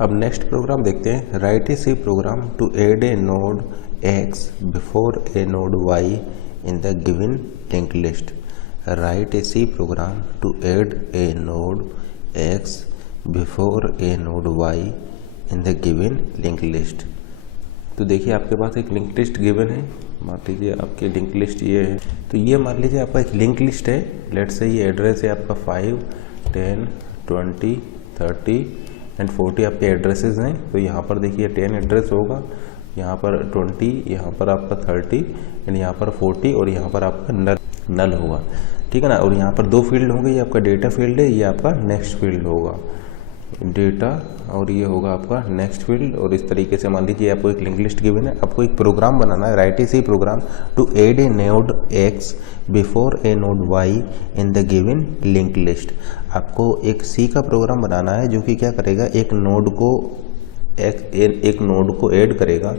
अब next program देखते हैं। Write a C program to add a node x before a node y in the given link list. Write a C program to add a node x before a node y in the given link list. तो देखिए आपके पास एक link list given है। मान लीजिए आपकी link list ये है, तो ये मान लीजिए आपका एक लिंक लिस्ट है। लेट से ये एड्रेस है आपका 5, 10, 20, 30 एंड 40 आपके एड्रेसेस हैं। तो यहाँ पर देखिए 10 एड्रेस होगा, यहाँ पर 20, यहाँ पर आपका 30 एंड यहाँ पर 40 और यहाँ पर आपका नल होगा, ठीक है ना। और यहाँ पर दो फील्ड होंगे, ये आपका डेटा फील्ड है, ये आपका नेक्स्ट फील्ड होगा, डेटा, और ये होगा आपका नेक्स्ट फील्ड। और इस तरीके से मान लीजिए आपको एक लिंक लिस्ट गिवन है, आपको एक प्रोग्राम बनाना है। Write a C program to add a node x before a node y in the given link list. आपको एक सी का प्रोग्राम बनाना है जो कि क्या करेगा, एक नोड को ऐड करेगा।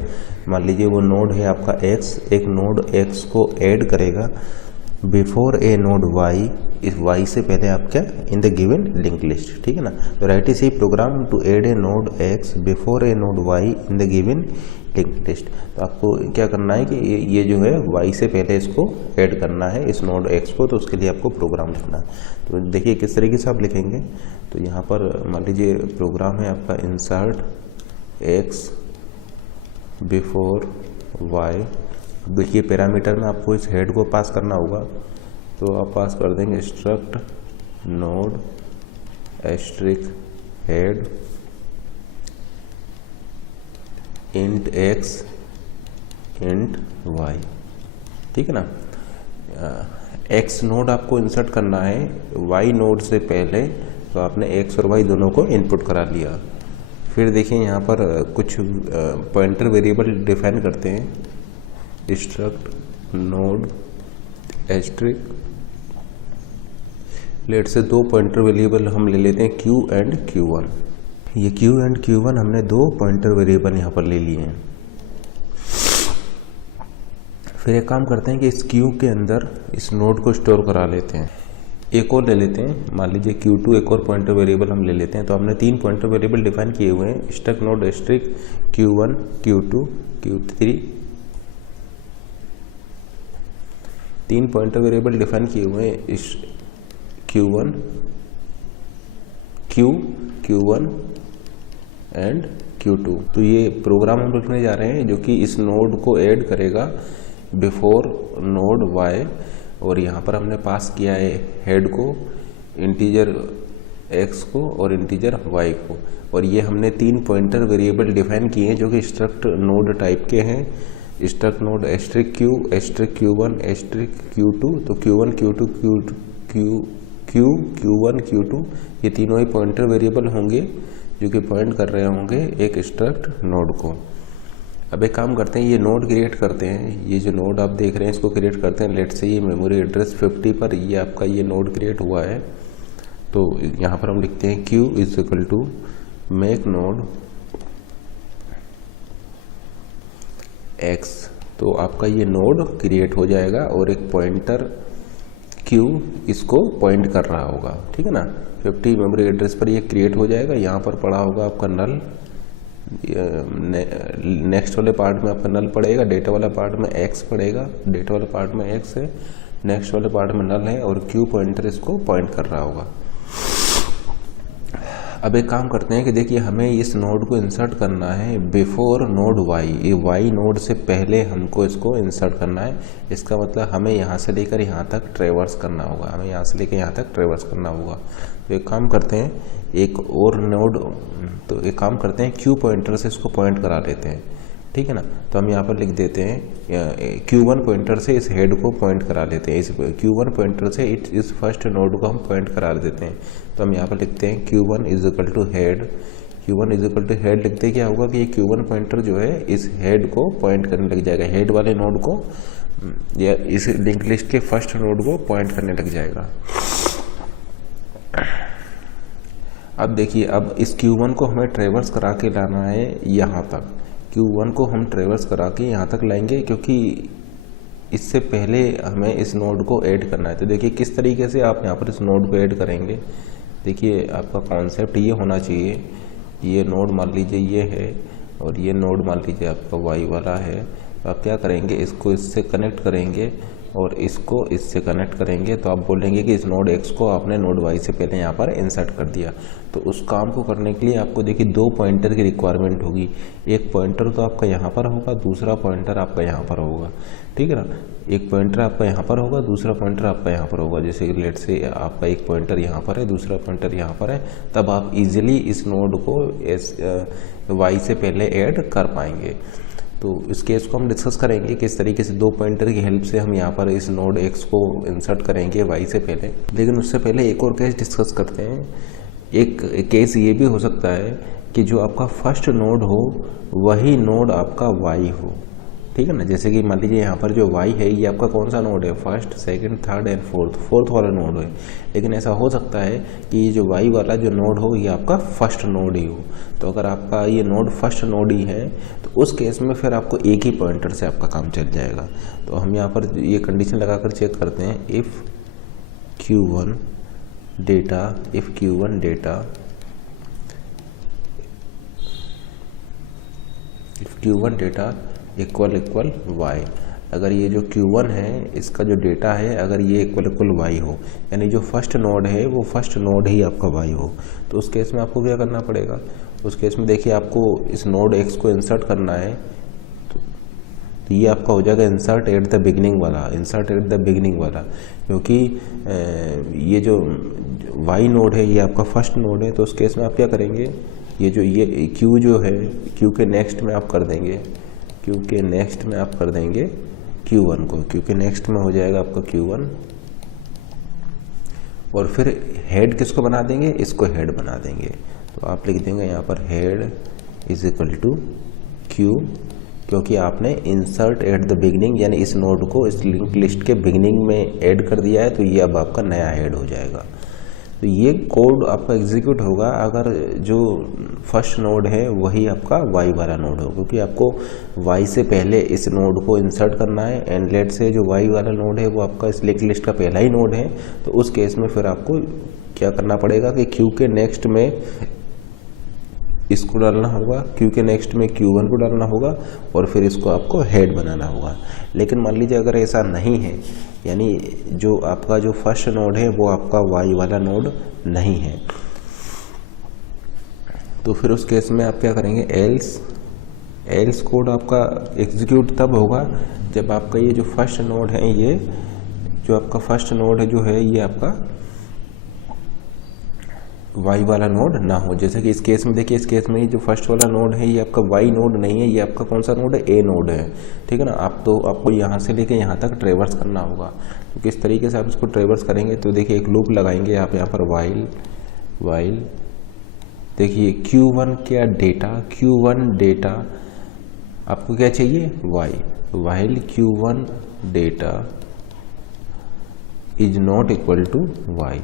मान लीजिए वो नोड है आपका x, एक नोड x को ऐड करेगा बिफोर ए नोड y, इस y से पहले आप क्या, in the given link list, ठीक है ना। तो write a C program to add a node x before a node y in the given link list. तो आपको क्या करना है कि ये जो है y से पहले इसको ऐड करना है, इस नोड x को। तो उसके लिए आपको प्रोग्राम लिखना है। तो देखिए किस तरीके से आप लिखेंगे। तो यहाँ पर मान लीजिए प्रोग्राम है आपका इंसर्ट x बिफोर y। देखिए पैरामीटर में आपको इस हेड को पास करना होगा, तो आप पास कर देंगे struct node asterisk head int x int y, ठीक है ना। x नोड आपको इंसर्ट करना है y नोड से पहले, तो आपने x और y दोनों को इनपुट करा लिया। फिर देखिए यहाँ पर कुछ पॉइंटर वेरिएबल डिफाइन करते हैं, स्ट्रक्ट नोड एस्ट्रिक। लेट से दो पॉइंटर वेरिएबल हम ले लेते हैं q एंड q1। ये q एंड q1 हमने दो पॉइंटर वेरिएबल यहाँ पर ले लिए हैं। फिर एक काम करते हैं कि इस q के अंदर इस नोड को स्टोर करा लेते हैं। एक और ले लेते हैं, मान लीजिए q2, एक और पॉइंटर वेरिएबल हम ले लेते हैं। तो हमने तीन पॉइंटर वेरिएबल डिफाइन किए हुए हैं, struct node asterisk q1, q2, q3। तीन पॉइंटर वेरिएबल डिफाइन किए हुए हैं, इस q1, q1 एंड q2। तो ये प्रोग्राम हम लिखने जा रहे हैं जो कि इस नोड को ऐड करेगा बिफोर नोड y। और यहाँ पर हमने पास किया है हेड को, इंटीजर x को और इंटीजर y को। और ये हमने तीन पॉइंटर वेरिएबल डिफाइन किए हैं जो कि स्ट्रक्ट नोड टाइप के हैं, struct node asterisk q, asterisk q1, asterisk q2। तो q1, q2, q1, q2 ये तीनों ही पॉइंटर वेरिएबल होंगे जो कि पॉइंट कर रहे होंगे एक स्ट्रक्ट नोड को। अब एक काम करते हैं, ये नोड क्रिएट करते हैं। ये जो नोड आप देख रहे हैं इसको क्रिएट करते हैं। लेट से ये मेमोरी एड्रेस 50 पर ये आपका ये नोड क्रिएट हुआ है। तो यहाँ पर हम लिखते हैं q is equal to make node x। तो आपका ये नोड क्रिएट हो जाएगा और एक पॉइंटर q इसको पॉइंट कर रहा होगा, ठीक है ना। 50 मेमोरी एड्रेस पर ये क्रिएट हो जाएगा। यहाँ पर पड़ा होगा आपका नल, नेक्स्ट वाले पार्ट में आपका नल पड़ेगा, डेटा वाला पार्ट में x पड़ेगा, डेटा वाले पार्ट में x है, नेक्स्ट वाले पार्ट में नल है और q पॉइंटर इसको पॉइंट कर रहा होगा। अब एक काम करते हैं कि देखिए हमें इस नोड को इंसर्ट करना है बिफोर नोड y। ये y नोड से पहले हमको इसको इंसर्ट करना है। इसका मतलब हमें यहाँ से लेकर यहाँ तक ट्रेवर्स करना होगा, हमें यहाँ से लेकर यहाँ तक ट्रेवर्स करना होगा। तो एक काम करते हैं, एक और नोड, तो एक काम करते हैं q पॉइंटर से इसको पॉइंट करा लेते हैं, ठीक है ना। तो हम यहाँ पर लिख देते हैं q1 पॉइंटर से इस हेड को पॉइंट करा लेते हैं, इस q1 पॉइंटर से इस फर्स्ट नोड को हम पॉइंट करा देते हैं। तो हम यहाँ पर लिखते हैं q1 is equal to head. q1 is equal to head लिखते क्या होगा कि ये q1 पॉइंटर जो है इस हेड को पॉइंट करने लग जाएगा, हेड वाले नोड को या इस लिंक लिस्ट के फर्स्ट नोड को पॉइंट करने लग जाएगा। अब देखिए, अब इस q1 को हमें ट्रेवर्स करा के लाना है यहाँ तक। q1 को हम ट्रेवर्स करा के यहाँ तक लाएंगे क्योंकि इससे पहले हमें इस नोड को ऐड करना है। तो देखिए किस तरीके से आप यहाँ पर इस नोड को ऐड करेंगे। देखिए आपका कॉन्सेप्ट ये होना चाहिए ये नोड मान लीजिए ये है और ये नोड मान लीजिए आपका y वाला है, तो आप क्या करेंगे, इसको इससे कनेक्ट करेंगे और इसको इससे कनेक्ट करेंगे। तो आप बोलेंगे कि इस नोड x को आपने नोड y से पहले यहाँ पर इंसर्ट कर दिया। तो उस काम को करने के लिए आपको देखिए 2 पॉइंटर की रिक्वायरमेंट होगी। एक पॉइंटर तो आपका यहाँ पर होगा, दूसरा पॉइंटर आपका यहाँ पर होगा, ठीक है ना। एक पॉइंटर आपका यहाँ पर होगा, दूसरा पॉइंटर आपका यहाँ पर होगा। जैसे कि लेट से आपका एक पॉइंटर यहाँ पर है, दूसरा पॉइंटर यहाँ पर है, तब आप इजीली इस नोड को y से पहले ऐड कर पाएंगे। तो इस केस को हम डिस्कस करेंगे कि इस तरीके से 2 पॉइंटर की हेल्प से हम यहाँ पर इस नोड x को इंसर्ट करेंगे y से पहले। लेकिन उससे पहले एक और केस डिस्कस करते हैं। एक केस ये भी हो सकता है कि जो आपका फर्स्ट नोड हो वही नोड आपका y हो, ठीक है ना। जैसे कि मान लीजिए यहाँ पर जो y है ये आपका कौन सा नोड है, first, second, third and fourth वाला नोड है। लेकिन ऐसा हो सकता है कि ये जो y वाला जो नोड हो ये आपका फर्स्ट नोड ही हो। तो अगर आपका ये नोड फर्स्ट नोड ही है तो उस केस में फिर आपको एक ही पॉइंटर से आपका काम चल जाएगा। तो हम यहाँ पर ये कंडीशन लगाकर चेक करते हैं, if Q1 data equal y। अगर ये जो Q1 है इसका जो डेटा है अगर ये इक्वल y हो, यानी जो फर्स्ट नोड है वो फर्स्ट नोड ही आपका y हो, तो उस केस में आपको क्या करना पड़ेगा। उस केस में देखिए आपको इस नोड x को इंसर्ट करना है, तो ये आपका हो जाएगा इंसर्ट एट द बिगिनिंग वाला, क्योंकि ये जो y नोड है ये आपका फर्स्ट नोड है। तो उस केस में आप क्या करेंगे, ये Q जो है Q के नेक्स्ट में आप कर देंगे Q1 को, क्योंकि नेक्स्ट में हो जाएगा आपका Q1। और फिर हेड किसको बना देंगे, इसको हेड बना देंगे। तो आप लिख देंगे यहाँ पर head is equal to Q, क्योंकि आपने इंसर्ट एट द बिगिनिंग यानी इस नोड को इस लिंक लिस्ट के बिगिनिंग में ऐड कर दिया है, तो ये अब आपका नया हेड हो जाएगा। तो ये कोड आपका एग्जीक्यूट होगा अगर जो फर्स्ट नोड है वही आपका y वाला नोड हो, क्योंकि आपको y से पहले इस नोड को इंसर्ट करना है। एंड लेट से जो y वाला नोड है वो आपका इस लिंक लिस्ट का पहला ही नोड है। तो उस केस में फिर आपको क्या करना पड़ेगा कि Q के नेक्स्ट में इसको डालना होगा, Q के नेक्स्ट में Q1 को डालना होगा और फिर इसको आपको हेड बनाना होगा। लेकिन मान लीजिए अगर ऐसा नहीं है, यानी जो आपका जो फर्स्ट नोड है वो आपका y वाला नोड नहीं है, तो फिर उस केस में आप क्या करेंगे, एल्स कोड आपका एग्जीक्यूट तब होगा जब आपका ये जो फर्स्ट नोड है, ये जो आपका फर्स्ट नोड है जो है ये आपका y वाला नोड ना हो। जैसे कि इस केस में देखिए, इस केस में ये जो फर्स्ट वाला नोड है ये आपका y नोड नहीं है, ये आपका कौन सा नोड है, a नोड है, ठीक है ना। आपको यहाँ से लेके यहाँ तक ट्रेवर्स करना होगा। तो किस तरीके से आप इसको ट्रेवर्स करेंगे, तो देखिए एक लूप लगाएंगे आप यहाँ पर वाइल देखिए Q1 डेटा आपको क्या चाहिए, y, while Q1 data is not equal to y।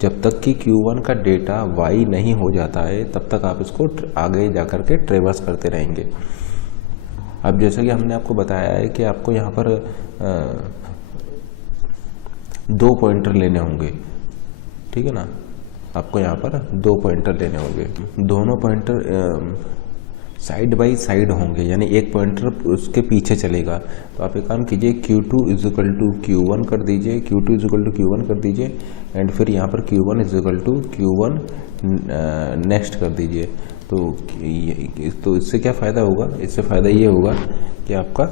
जब तक कि Q1 का डेटा y नहीं हो जाता है तब तक आप इसको आगे जाकर के ट्रेवर्स करते रहेंगे। अब जैसा कि हमने आपको बताया है कि आपको यहाँ पर 2 पॉइंटर लेने होंगे, ठीक है ना। आपको यहाँ पर 2 पॉइंटर लेने होंगे, दोनों पॉइंटर साइड बाई साइड होंगे, यानी एक पॉइंटर उसके पीछे चलेगा। तो आप एक काम कीजिए, Q2 is equal to Q1 कर दीजिए, Q2 is equal to Q1 कर दीजिए एंड फिर यहाँ पर Q1 is equal to Q1 next कर दीजिए। तो इससे क्या फ़ायदा होगा, इससे फ़ायदा ये होगा कि आपका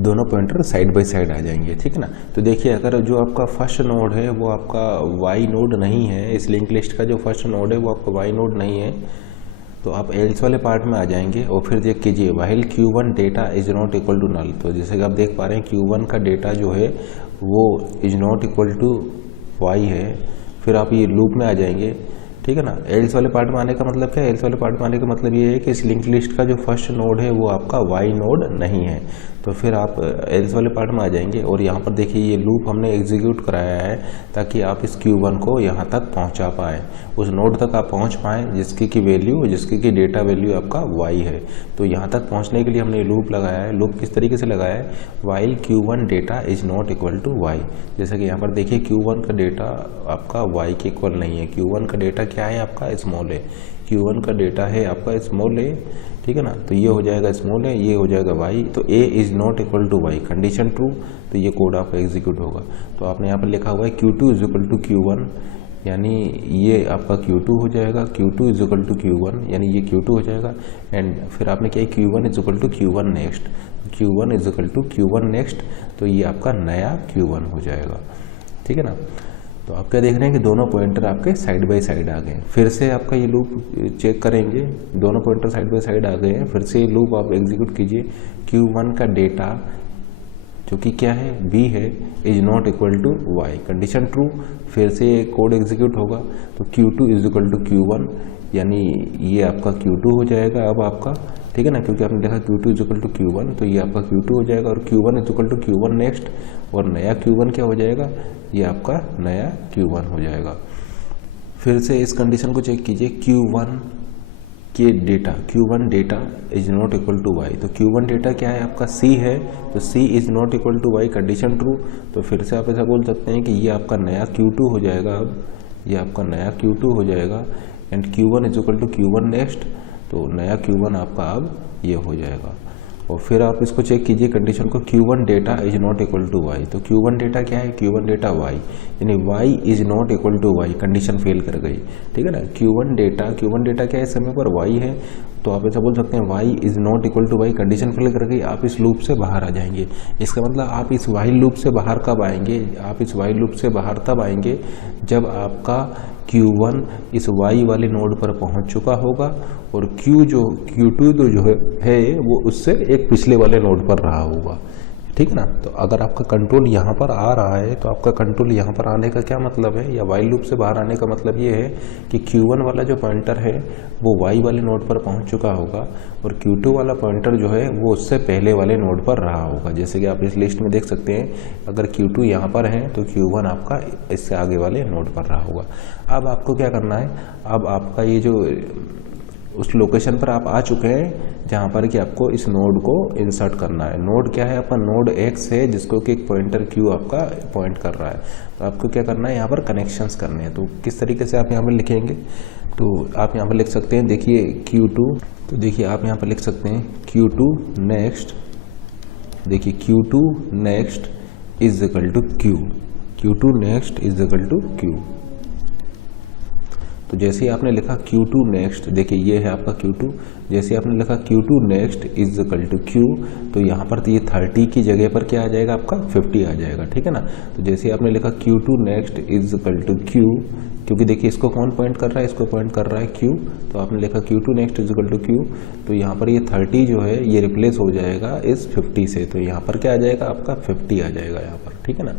दोनों पॉइंटर साइड बाय साइड आ जाएंगे, ठीक है ना। तो देखिए अगर जो आपका फर्स्ट नोड है वो आपका y नोड नहीं है, इस लिंक लिस्ट का जो फर्स्ट नोड है वो आपका y नोड नहीं है, तो आप एल्स वाले पार्ट में आ जाएंगे और फिर देख कीजिए while Q1 data is not equal to null. तो जैसे कि आप देख पा रहे हैं Q1 का डेटा जो है वो is not equal to y है, फिर आप ये लूप में आ जाएंगे, ठीक है ना। एल्स वाले पार्ट में आने का मतलब क्या है, एल्स वाले पार्ट में आने का मतलब ये है कि इस लिंक लिस्ट का जो फर्स्ट नोड है वो आपका y नोड नहीं है। तो फिर आप एल्स वाले पार्ट में आ जाएंगे और यहाँ पर देखिए ये लूप हमने एग्जीक्यूट कराया है ताकि आप इस Q1 को यहाँ तक पहुँचा पाएँ, उस नोड तक आप पहुँच पाएँ जिसकी की वैल्यू, जिसकी की डेटा वैल्यू आपका y है। तो यहाँ तक पहुँचने के लिए हमने लूप लगाया है। लूप किस तरीके से लगाया है, while Q1 data is not equal to y। जैसे कि यहाँ पर देखिए Q1 का डेटा आपका y के इक्वल नहीं है। Q1 का डेटा क्या है आपका, स्मॉल है। Q1 का डेटा है आपका स्मॉल है, ठीक है ना। तो ये हो जाएगा स्मॉल है, ये हो जाएगा y। तो a is not equal to y, condition true, तो ये कोड आपका एग्जीक्यूट होगा। तो आपने यहाँ पर लिखा हुआ है Q2 is equal to Q1, यानी ये आपका Q2 हो जाएगा। Q2 is equal to Q1 यानी ये Q2 हो जाएगा। एंड फिर आपने क्या है, Q1 is equal to Q1 next, Q1 is equal to Q1 next, तो ये आपका नया Q1 हो जाएगा, ठीक है ना। तो आप क्या देख रहे हैं कि दोनों पॉइंटर आपके साइड बाय साइड आ गए। फिर से आपका ये लूप चेक करेंगे, दोनों पॉइंटर साइड बाय साइड आ गए हैं। फिर से ये लूप आप एग्जीक्यूट कीजिए। Q1 का डेटा जो कि क्या है, b है, is not equal to y, condition true. फिर से ये कोड एग्जीक्यूट होगा। तो Q2 is equal to Q1 यानी ये आपका Q2 हो जाएगा अब आपका, ठीक है ना, क्योंकि आपने देखा Q2 is equal to Q1, तो ये आपका Q2 हो जाएगा। और Q1 is equal to Q1 next, और नया Q1 क्या हो जाएगा, ये आपका नया Q1 हो जाएगा। फिर से इस कंडीशन को चेक कीजिए, Q1 के data, Q1 data is not equal to y। तो Q1 डेटा क्या है आपका, c है, तो c is not equal to y, condition true. तो फिर से आप ऐसा बोल सकते हैं कि ये आपका नया Q2 हो जाएगा। अब ये आपका नया Q2 हो जाएगा। And Q1 is equal to Q1 next, तो नया Q1 आपका अब ये हो जाएगा। और फिर आप इसको चेक कीजिए कंडीशन को, Q1 data is not equal to y। तो Q1 डेटा क्या है, Q1 डेटा y, यानी y is not equal to y, condition fail कर गई, ठीक है ना। Q1 डेटा क्या है, इस समय पर y है, तो आप ऐसा बोल सकते हैं y is not equal to y, condition fail कर गई। आप इस लूप से बाहर आ जाएंगे। इसका मतलब आप इस while लूप से बाहर कब आएंगे, आप इस while लूप से बाहर तब आएंगे जब आपका Q1 इस y वाले नोड पर पहुंच चुका होगा और Q2 जो है वो उससे एक पिछले वाले नोड पर रहा होगा, ठीक है ना। तो अगर आपका कंट्रोल यहाँ पर आ रहा है तो आपका कंट्रोल यहाँ पर आने का क्या मतलब है, या वाइल लूप से बाहर आने का मतलब ये है कि Q1 वाला जो पॉइंटर है वो y वाले नोड पर पहुँच चुका होगा और Q2 वाला पॉइंटर जो है वो उससे पहले वाले नोड पर रहा होगा। जैसे कि आप इस लिस्ट में देख सकते हैं, अगर Q2 यहाँ पर है तो Q1 आपका इससे आगे वाले नोड पर रहा होगा। अब आपको क्या करना है, अब आपका ये जो उस लोकेशन पर आप आ चुके हैं जहाँ पर कि आपको इस नोड को इंसर्ट करना है। नोड क्या है आपका, नोड x है, जिसको कि एक पॉइंटर Q आपका पॉइंट कर रहा है। तो आपको क्या करना है, यहाँ पर कनेक्शंस करने हैं। तो किस तरीके से आप यहाँ पर लिखेंगे, तो आप यहाँ पर लिख सकते हैं, देखिए Q2, तो देखिए आप यहाँ पर लिख सकते हैं Q2 नेक्स्ट, देखिए Q2 next is equal to Q, Q2 next is equal to Q। तो जैसे ही आपने लिखा Q2 नेक्स्ट, देखिए ये है आपका Q2, जैसे आपने लिखा Q2 next is equal to Q, तो यहाँ पर तो ये 30 की जगह पर क्या आ जाएगा आपका 50 आ जाएगा, ठीक है ना। तो जैसे आपने लिखा Q2 next is equal to Q, क्योंकि देखिए इसको कौन पॉइंट कर रहा है, इसको पॉइंट कर रहा है Q, तो आपने लिखा Q2 next is equal to Q, तो यहाँ पर ये 30 जो है ये रिप्लेस हो जाएगा इस 50 से, तो यहाँ पर क्या आ जाएगा आपका 50 आ जाएगा यहाँ पर, ठीक है ना।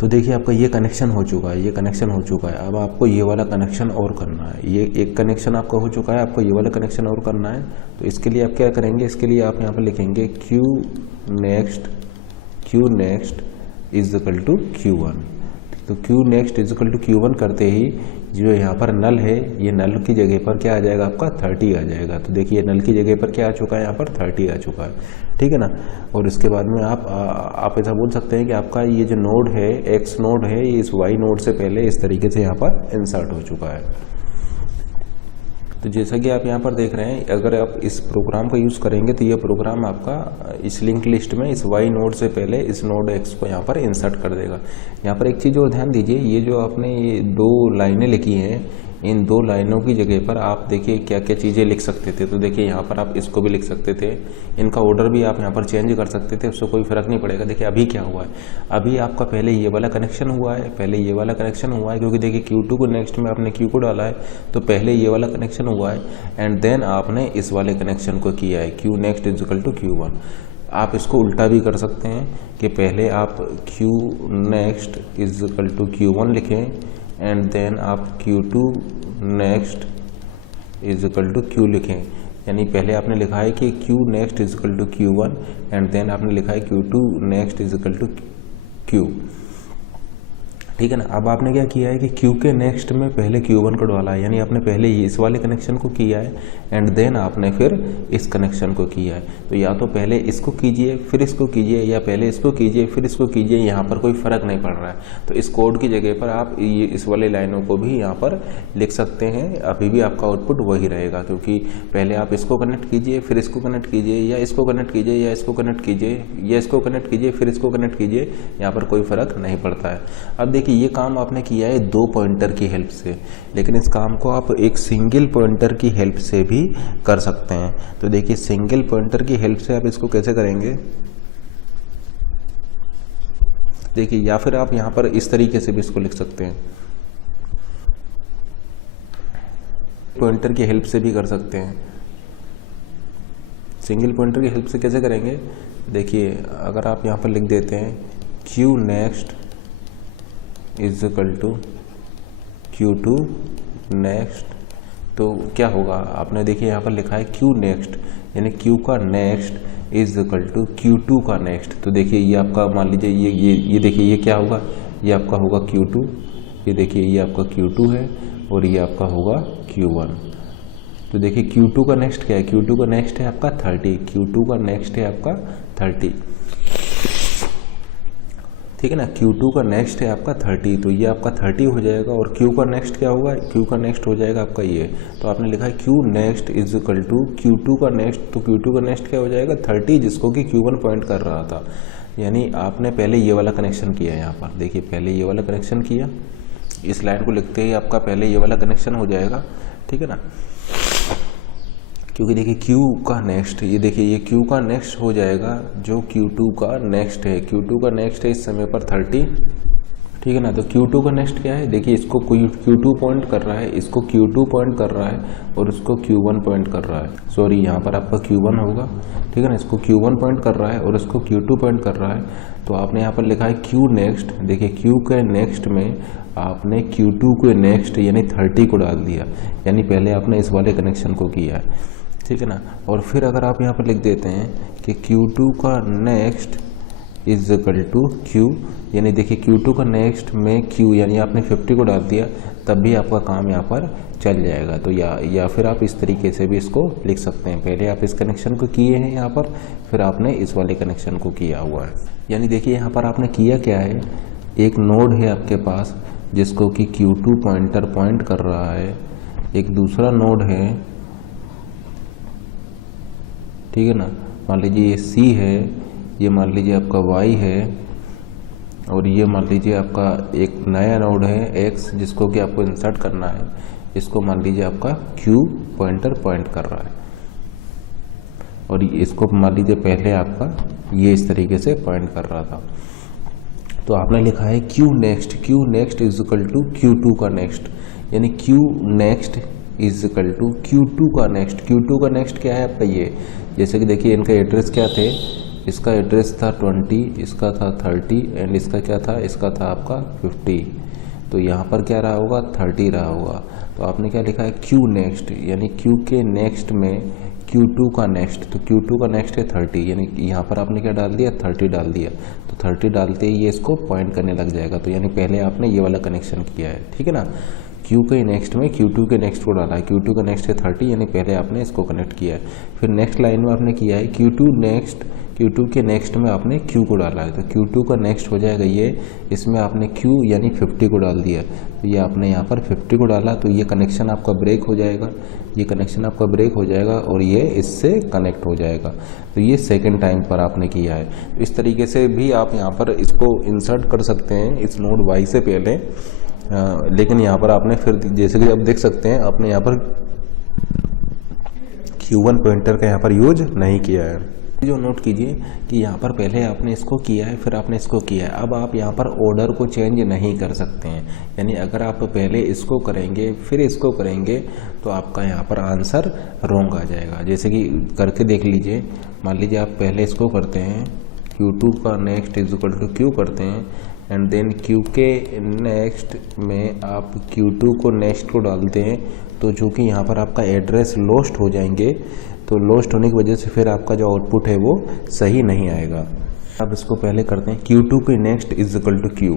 तो देखिए आपका ये कनेक्शन हो चुका है, ये कनेक्शन हो चुका है। अब आपको ये वाला कनेक्शन और करना है। ये एक कनेक्शन आपका हो चुका है, आपको ये वाला कनेक्शन और करना है। तो इसके लिए आप क्या करेंगे, इसके लिए आप यहाँ पर लिखेंगे Q next is equal to Q1। तो Q next is equal to Q1 करते ही जो यहाँ पर नल है, ये नल की जगह पर क्या आ जाएगा आपका 30 आ जाएगा। तो देखिए नल की जगह पर क्या आ चुका है, यहाँ पर 30 आ चुका है, ठीक है ना। और इसके बाद में आप ऐसा बोल सकते हैं कि आपका ये जो नोड है, X नोड है, ये इस Y नोड से पहले इस तरीके से यहाँ पर इंसर्ट हो चुका है। तो जैसा कि आप यहाँ पर देख रहे हैं, अगर आप इस प्रोग्राम का यूज़ करेंगे तो ये प्रोग्राम आपका इस लिंक लिस्ट में इस Y नोड से पहले इस नोड X को यहाँ पर इंसर्ट कर देगा। यहाँ पर एक चीज़ और ध्यान दीजिए, ये जो आपने ये 2 लाइनें लिखी हैं, इन 2 लाइनों की जगह पर आप देखिए क्या क्या चीज़ें लिख सकते थे। तो देखिए यहाँ पर आप इसको भी लिख सकते थे, इनका ऑर्डर भी आप यहाँ पर चेंज कर सकते थे, उससे कोई फ़र्क नहीं पड़ेगा। देखिए अभी क्या हुआ है, अभी आपका पहले ये वाला कनेक्शन हुआ है, पहले ये वाला कनेक्शन हुआ है, क्योंकि देखिए Q2 को नेक्स्ट में आपने Q को डाला है, तो पहले ये वाला कनेक्शन हुआ है एंड देन आपने इस वाले कनेक्शन को किया है, Q next is equal to Q1। आप इसको उल्टा भी कर सकते हैं कि पहले आप Q next is equal to Q1 लिखें एंड देन आप Q2 next is equal to Q लिखें, यानी पहले आपने लिखा है कि Q next is equal to Q1 and then आपने लिखा है Q2 next is equal to Q, ठीक है ना। अब आपने क्या किया है कि Q के नेक्स्ट में पहले Q1 को डाला है, यानी आपने पहले इस वाले कनेक्शन को किया है एंड देन आपने फिर इस कनेक्शन को किया है। तो या तो पहले इसको कीजिए फिर इसको कीजिए, या पहले इसको कीजिए फिर इसको कीजिए, यहाँ पर कोई फ़र्क नहीं पड़ रहा है। तो इस कोड की जगह पर आप ये इस वाले लाइनों को भी यहाँ पर लिख सकते हैं, अभी भी आपका आउटपुट वही रहेगा, क्योंकि पहले आप इसको कनेक्ट कीजिए फिर इसको कनेक्ट कीजिए, या इसको कनेक्ट कीजिए या इसको कनेक्ट कीजिए, या इसको कनेक्ट कीजिए फिर इसको कनेक्ट कीजिए, यहाँ पर कोई फ़र्क नहीं पड़ता है। अब देखिए ये काम आपने किया है 2 पॉइंटर की हेल्प से, लेकिन इस काम को आप एक सिंगल पॉइंटर की हेल्प से भी कर सकते हैं। तो देखिए सिंगल पॉइंटर की हेल्प से आप इसको कैसे करेंगे, देखिए या फिर आप यहाँ पर इस तरीके से भी इसको लिख सकते हैं, पॉइंटर की हेल्प से भी कर सकते हैं। सिंगल पॉइंटर की हेल्प से कैसे करेंगे, देखिए अगर आप यहाँ पर लिख देते हैं Q next is equal to Q2 next, तो क्या होगा, आपने देखिए यहाँ पर लिखा है Q नेक्स्ट, यानी Q का next is equal to Q2 का नेक्स्ट। तो देखिए ये आपका मान लीजिए ये देखिए ये क्या होगा, ये आपका होगा Q2, ये देखिए ये आपका Q2 है और ये आपका होगा Q1। तो देखिए Q2 का नेक्स्ट क्या है, Q2 का नेक्स्ट है आपका 30, Q2 का नेक्स्ट है आपका 30, ठीक है ना। Q2 का नेक्स्ट है आपका 30, तो ये आपका 30 हो जाएगा, और Q का नेक्स्ट क्या होगा, Q का नेक्स्ट हो जाएगा आपका ये। तो आपने लिखा है Q next is equal to Q2 का नेक्स्ट, तो Q2 का नेक्स्ट क्या हो जाएगा 30, जिसको कि Q1 पॉइंट कर रहा था। यानी आपने पहले ये वाला कनेक्शन किया है, यहाँ पर देखिए पहले ये वाला कनेक्शन किया, इस लाइन को लिखते ही आपका पहले ये वाला कनेक्शन हो जाएगा, ठीक है ना। क्योंकि देखिए Q का नेक्स्ट, ये देखिए ये Q का नेक्स्ट हो जाएगा जो Q2 का नेक्स्ट है, Q2 का नेक्स्ट है इस समय पर 30, ठीक है ना। तो Q2 का नेक्स्ट क्या है, देखिए इसको Q2 पॉइंट कर रहा है, इसको Q2 पॉइंट कर रहा है और इसको Q1 पॉइंट कर रहा है, सॉरी यहाँ पर आपका Q1 होगा, ठीक है ना। इसको Q1 पॉइंट कर रहा है और इसको Q2 पॉइंट कर रहा है। तो आपने यहाँ पर लिखा है Q नेक्स्ट, देखिए Q के नेक्स्ट में आपने Q2 के नेक्स्ट यानी 30 को डाल दिया, यानी पहले आपने इस वाले कनेक्शन को किया है, ठीक है ना। और फिर अगर आप यहाँ पर लिख देते हैं कि Q2 का next is equal to Q, यानी देखिए Q2 का नेक्स्ट में Q, यानी आपने 50 को डाल दिया, तब भी आपका काम यहाँ पर चल जाएगा। तो या फिर आप इस तरीके से भी इसको लिख सकते हैं, पहले आप इस कनेक्शन को किए हैं यहाँ पर, फिर आपने इस वाले कनेक्शन को किया हुआ है। यानी देखिए यहाँ पर आपने किया क्या है, एक नोड है आपके पास जिसको कि Q2 पॉइंटर पॉइंट कर रहा है, एक दूसरा नोड है, ठीक है ना। मान लीजिए ये C है, ये मान लीजिए आपका Y है, और ये मान लीजिए आपका एक नया नोड है X जिसको कि आपको इंसर्ट करना है, इसको मान लीजिए आपका Q पॉइंटर पॉइंट कर रहा है, और इसको मान लीजिए पहले आपका ये इस तरीके से पॉइंट कर रहा था। तो आपने लिखा है Q next is equal to Q2 का नेक्स्ट, यानी Q next is equal to Q2 का नेक्स्ट। Q2 का नेक्स्ट क्या है आपका ये, जैसे कि देखिए इनका एड्रेस क्या थे, इसका एड्रेस था 20, इसका था 30 एंड इसका क्या था, इसका था आपका 50। तो यहाँ पर क्या रहा होगा 30 रहा होगा। तो आपने क्या लिखा है Q नेक्स्ट, यानी Q के नेक्स्ट में Q2 का नेक्स्ट, तो Q2 का नेक्स्ट है 30, यानी यहाँ पर आपने क्या डाल दिया 30 डाल दिया, तो 30 डालते ही ये इसको पॉइंट करने लग जाएगा। तो यानी पहले आपने ये वाला कनेक्शन किया है, ठीक है ना। Q के नेक्स्ट में Q2 के नेक्स्ट को डाला है, Q2 का नेक्स्ट है 30, यानी पहले आपने इसको कनेक्ट किया है। फिर नेक्स्ट लाइन में आपने किया है Q2 के नेक्स्ट में आपने Q को डाला है, तो Q2 का नेक्स्ट हो जाएगा ये, इसमें आपने Q यानी 50 को डाल दिया, तो ये आपने यहाँ पर 50 को डाला, तो ये कनेक्शन आपका ब्रेक हो जाएगा, ये कनेक्शन आपका ब्रेक हो जाएगा और ये इससे कनेक्ट हो जाएगा। तो ये सेकेंड टाइम पर आपने किया है। तो इस तरीके से भी आप यहाँ पर इसको इंसर्ट कर सकते हैं इस नोड Y से पहले, लेकिन यहाँ पर आपने फिर जैसे कि आप देख सकते हैं आपने यहाँ पर Q1 पॉइंटर का यहाँ पर यूज नहीं किया है। जो नोट कीजिए कि यहाँ पर पहले आपने इसको किया है फिर आपने इसको किया है, अब आप यहाँ पर ऑर्डर को चेंज नहीं कर सकते हैं। यानी अगर आप पहले इसको करेंगे फिर इसको करेंगे तो आपका यहाँ पर आंसर रॉन्ग आ जाएगा। जैसे कि करके देख लीजिए, मान लीजिए आप पहले इसको करते हैं Q2 का next is equal to Q करते हैं एंड देन Q के नेक्स्ट में आप Q2 को नेक्स्ट को डालते हैं, तो जो कि यहाँ पर आपका एड्रेस लॉस्ट हो जाएंगे, तो लोस्ट होने की वजह से फिर आपका जो आउटपुट है वो सही नहीं आएगा। अब इसको पहले करते हैं Q2 के next is equal to Q,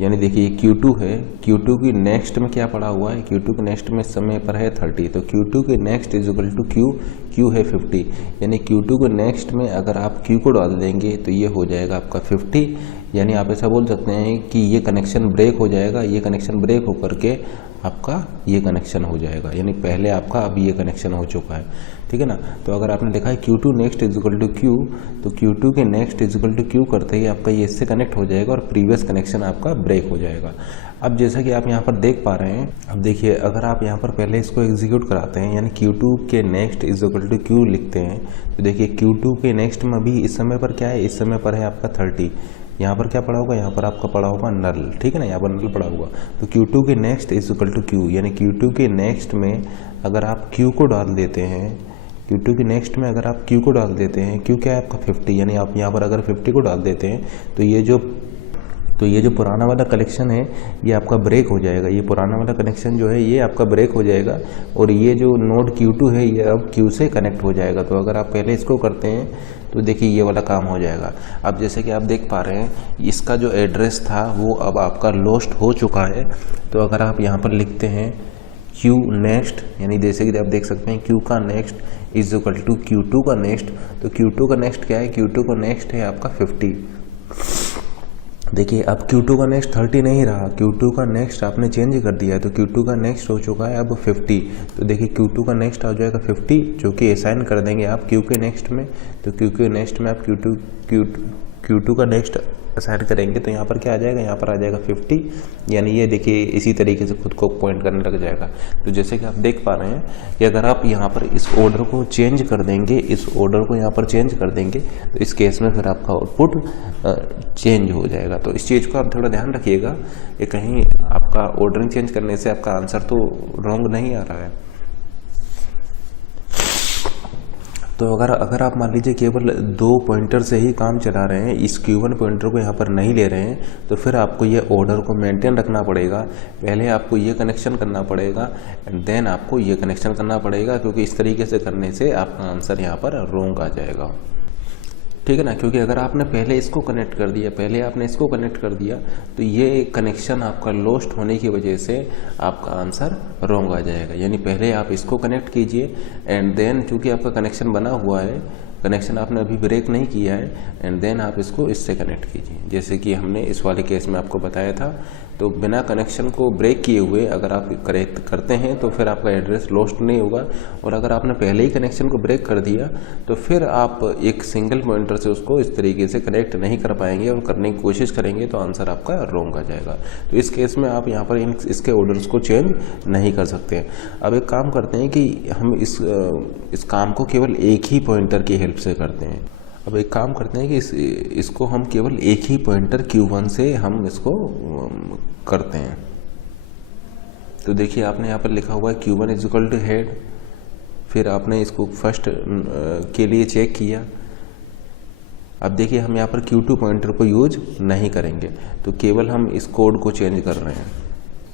यानी देखिए Q2 है, Q2 की नेक्स्ट में क्या पड़ा हुआ है, Q2 के नेक्स्ट में समय पर है 30, तो Q2 के next is equal to Q, Q है 50, यानी Q2 के नेक्स्ट में अगर आप Q को डाल देंगे तो ये हो जाएगा आपका 50, यानी आप ऐसा बोल सकते हैं कि ये कनेक्शन ब्रेक हो जाएगा, ये कनेक्शन ब्रेक होकर के आपका ये कनेक्शन हो जाएगा, यानी पहले आपका अब ये कनेक्शन हो चुका है, ठीक है ना। तो अगर आपने देखा है Q2 next is equal to Q, तो Q2 के next is equal to Q करते ही आपका ये इससे कनेक्ट हो जाएगा और प्रीवियस कनेक्शन आपका ब्रेक हो जाएगा। अब जैसा कि आप यहाँ पर देख पा रहे हैं, अब देखिए अगर आप यहाँ पर पहले इसको एग्जीक्यूट कराते हैं, यानी Q2 के next is equal to Q लिखते हैं, तो देखिए Q2 के नेक्स्ट में अभी इस समय पर क्या है, इस समय पर है आपका 30, यहाँ पर क्या पड़ा होगा, यहाँ पर आपका पड़ा होगा नल, ठीक है ना, यहाँ पर नल पड़ा होगा। तो Q2 के next is equal to Q, यानी Q2 के नेक्स्ट में अगर आप Q को डाल देते हैं, Q2 के नेक्स्ट में अगर आप Q को डाल देते हैं, Q क्या है आपका 50, यानी आप यहाँ पर अगर 50 को डाल देते हैं तो ये जो पुराना वाला कनेक्शन है ये आपका ब्रेक हो जाएगा, ये पुराना वाला कनेक्शन जो है ये आपका ब्रेक हो जाएगा और ये जो नोड Q2 है ये अब Q से कनेक्ट हो जाएगा। तो अगर आप पहले इसको करते हैं तो देखिए ये वाला काम हो जाएगा। अब जैसे कि आप देख पा रहे हैं इसका जो एड्रेस था वो अब आपका लॉस्ट हो चुका है, तो अगर आप यहाँ पर लिखते हैं Q नेक्स्ट, यानी जैसे कि आप देख सकते हैं Q का next is equal to Q2 का नेक्स्ट, तो Q2 का नेक्स्ट क्या है, Q2 का नेक्स्ट है आपका 50। देखिए अब Q2 का नेक्स्ट 30 नहीं रहा, Q2 का नेक्स्ट आपने चेंज कर दिया है, तो Q2 का नेक्स्ट हो चुका है अब 50। तो देखिए Q2 का नेक्स्ट आ जाएगा 50, जो कि असाइन कर देंगे आप Q के नेक्स्ट में, तो Q के नेक्स्ट में आप Q2 का नेक्स्ट असाइन करेंगे तो यहाँ पर क्या आ जाएगा, यहाँ पर आ जाएगा 50, यानी ये देखिए इसी तरीके से खुद को पॉइंट करने लग जाएगा। तो जैसे कि आप देख पा रहे हैं कि अगर आप यहाँ पर इस ऑर्डर को चेंज कर देंगे, इस ऑर्डर को यहाँ पर चेंज कर देंगे तो इस केस में फिर आपका आउटपुट चेंज हो जाएगा। तो इस चीज़ को आप थोड़ा ध्यान रखिएगा कि कहीं आपका ऑर्डरिंग चेंज करने से आपका आंसर तो रॉन्ग नहीं आ रहा है। तो अगर आप मान लीजिए केवल 2 पॉइंटर से ही काम चला रहे हैं, इस Q1 पॉइंटर को यहाँ पर नहीं ले रहे हैं, तो फिर आपको ये ऑर्डर को मेंटेन रखना पड़ेगा। पहले आपको ये कनेक्शन करना पड़ेगा एंड देन आपको ये कनेक्शन करना पड़ेगा, क्योंकि इस तरीके से करने से आपका आंसर यहाँ पर रॉन्ग आ जाएगा, ठीक है ना। क्योंकि अगर आपने पहले इसको कनेक्ट कर दिया, तो ये कनेक्शन आपका लॉस्ट होने की वजह से आपका आंसर रॉन्ग आ जाएगा। यानी पहले आप इसको कनेक्ट कीजिए एंड देन चूंकि आपका कनेक्शन बना हुआ है, कनेक्शन आपने अभी ब्रेक नहीं किया है, एंड देन आप इसको इससे कनेक्ट कीजिए, जैसे कि हमने इस वाले केस में आपको बताया था। तो बिना कनेक्शन को ब्रेक किए हुए अगर आप करेक्ट करते हैं तो फिर आपका एड्रेस लॉस्ट नहीं होगा, और अगर आपने पहले ही कनेक्शन को ब्रेक कर दिया तो फिर आप एक सिंगल पॉइंटर से उसको इस तरीके से कनेक्ट नहीं कर पाएंगे और करने की कोशिश करेंगे तो आंसर आपका रॉन्ग आ जाएगा। तो इस केस में आप यहाँ पर इसके ऑर्डर्स को चेंज नहीं कर सकते। अब एक काम करते हैं कि हम इस काम को केवल एक ही पॉइंटर की हेल्प से करते हैं। अब एक काम करते हैं कि इसको हम केवल एक ही पॉइंटर Q1 से हम इसको करते हैं। तो देखिए आपने यहाँ पर लिखा हुआ है Q1 is equal to head, फिर आपने इसको फर्स्ट के लिए चेक किया। अब देखिए हम यहाँ पर Q2 पॉइंटर को यूज नहीं करेंगे, तो केवल हम इस कोड को चेंज कर रहे हैं।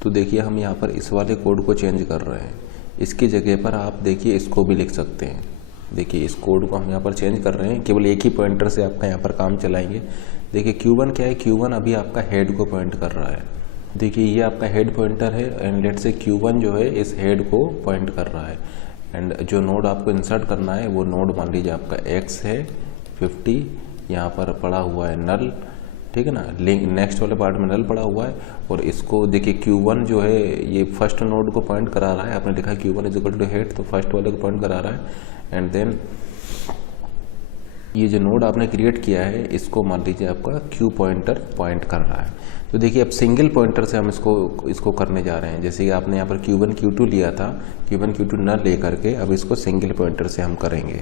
तो देखिए हम यहाँ पर इस वाले कोड को चेंज कर रहे हैं, इसकी जगह पर आप देखिए इसको भी लिख सकते हैं। देखिए इस कोड को हम यहाँ पर चेंज कर रहे हैं, केवल एक ही पॉइंटर से आपका यहाँ पर काम चलाएंगे। देखिए Q1 क्या है, Q1 अभी आपका हेड को पॉइंट कर रहा है। देखिए ये आपका हेड पॉइंटर है एंड लेट से Q1 जो है इस हेड को पॉइंट कर रहा है, एंड जो नोड आपको इंसर्ट करना है वो नोड मान लीजिए आपका X है 50, यहाँ पर पड़ा हुआ है नल, ठीक है ना, नेक्स्ट वाले पार्ट में नल पड़ा हुआ है। और इसको देखिए Q1 जो है ये फर्स्ट नोड को पॉइंट करा रहा है, आपने लिखा Q1 is equal to head, तो फर्स्ट वाले को पॉइंट करा रहा है। एंड देन ये जो नोड आपने क्रिएट किया है इसको मान लीजिए आपका Q पॉइंटर पॉइंट कर रहा है। तो देखिए अब सिंगल पॉइंटर से हम इसको करने जा रहे हैं। जैसे कि आपने यहाँ पर Q1 Q2 लिया था, Q1 Q2 न ले करके अब इसको सिंगल पॉइंटर से हम करेंगे।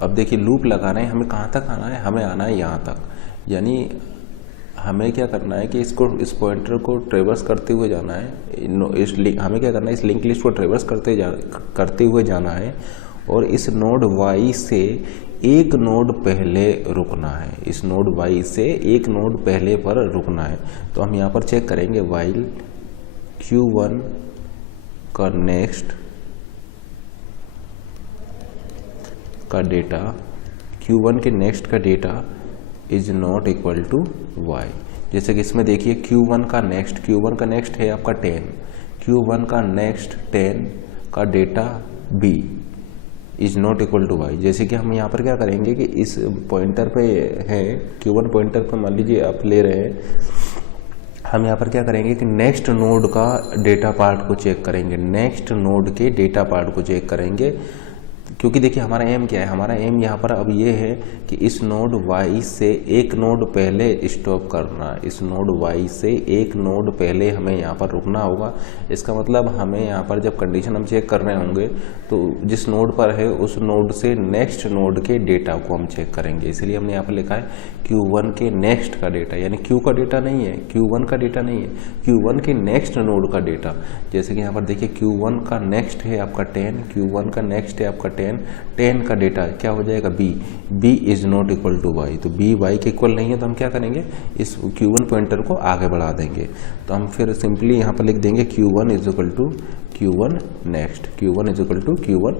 अब देखिए लूप लगाना है, हमें कहाँ तक आना है, हमें आना है यहाँ तक। यानी हमें क्या करना है कि इस पॉइंटर को ट्रेवर्स करते हुए जाना है, हमें क्या करना है, इस लिंक लिस्ट को ट्रेवर्स करते हुए जाना है और इस नोड Y से एक नोड पहले रुकना है, इस नोड Y से एक नोड पहले पर रुकना है। तो हम यहाँ पर चेक करेंगे while Q1 का नेक्स्ट का डेटा Q1 के नेक्स्ट का data is not equal to y। जैसे कि इसमें देखिए Q1 का नेक्स्ट है आपका 10, Q1 का नेक्स्ट 10 का data b is not equal to y। जैसे कि हम यहाँ पर क्या करेंगे कि इस पॉइंटर पे है Q1 पॉइंटर पे मान लीजिए आप ले रहे हैं, हम यहाँ पर क्या करेंगे कि नेक्स्ट नोड का डेटा पार्ट को चेक करेंगे, नेक्स्ट नोड के डेटा पार्ट को चेक करेंगे। क्योंकि देखिए हमारा एम क्या है, हमारा एम यहाँ पर अब ये है कि इस नोड y से एक नोड पहले स्टॉप करना, इस नोड y से एक नोड पहले हमें यहाँ पर रुकना होगा। इसका मतलब हमें यहाँ पर जब कंडीशन हम चेक कर रहे होंगे तो जिस नोड पर है उस नोड से नेक्स्ट नोड के डेटा को हम चेक करेंगे। इसलिए हमने यहाँ पर लिखा है Q1 के नेक्स्ट का डेटा, यानी Q का डेटा नहीं है, Q1 का डेटा नहीं है, Q1 के नेक्स्ट नोड का डेटा। जैसे कि यहाँ पर देखिए Q1 का नेक्स्ट है आपका 10, Q1 का नेक्स्ट है आपका 10 का डेटा क्या हो जाएगा b is not equal to y। तो b y के इक्वल नहीं है तो हम क्या करेंगे, इस Q1 पॉइंटर को आगे बढ़ा देंगे। तो हम फिर सिंपली यहाँ पर लिख देंगे Q1 is equal to Q1 next, Q1 is equal to Q1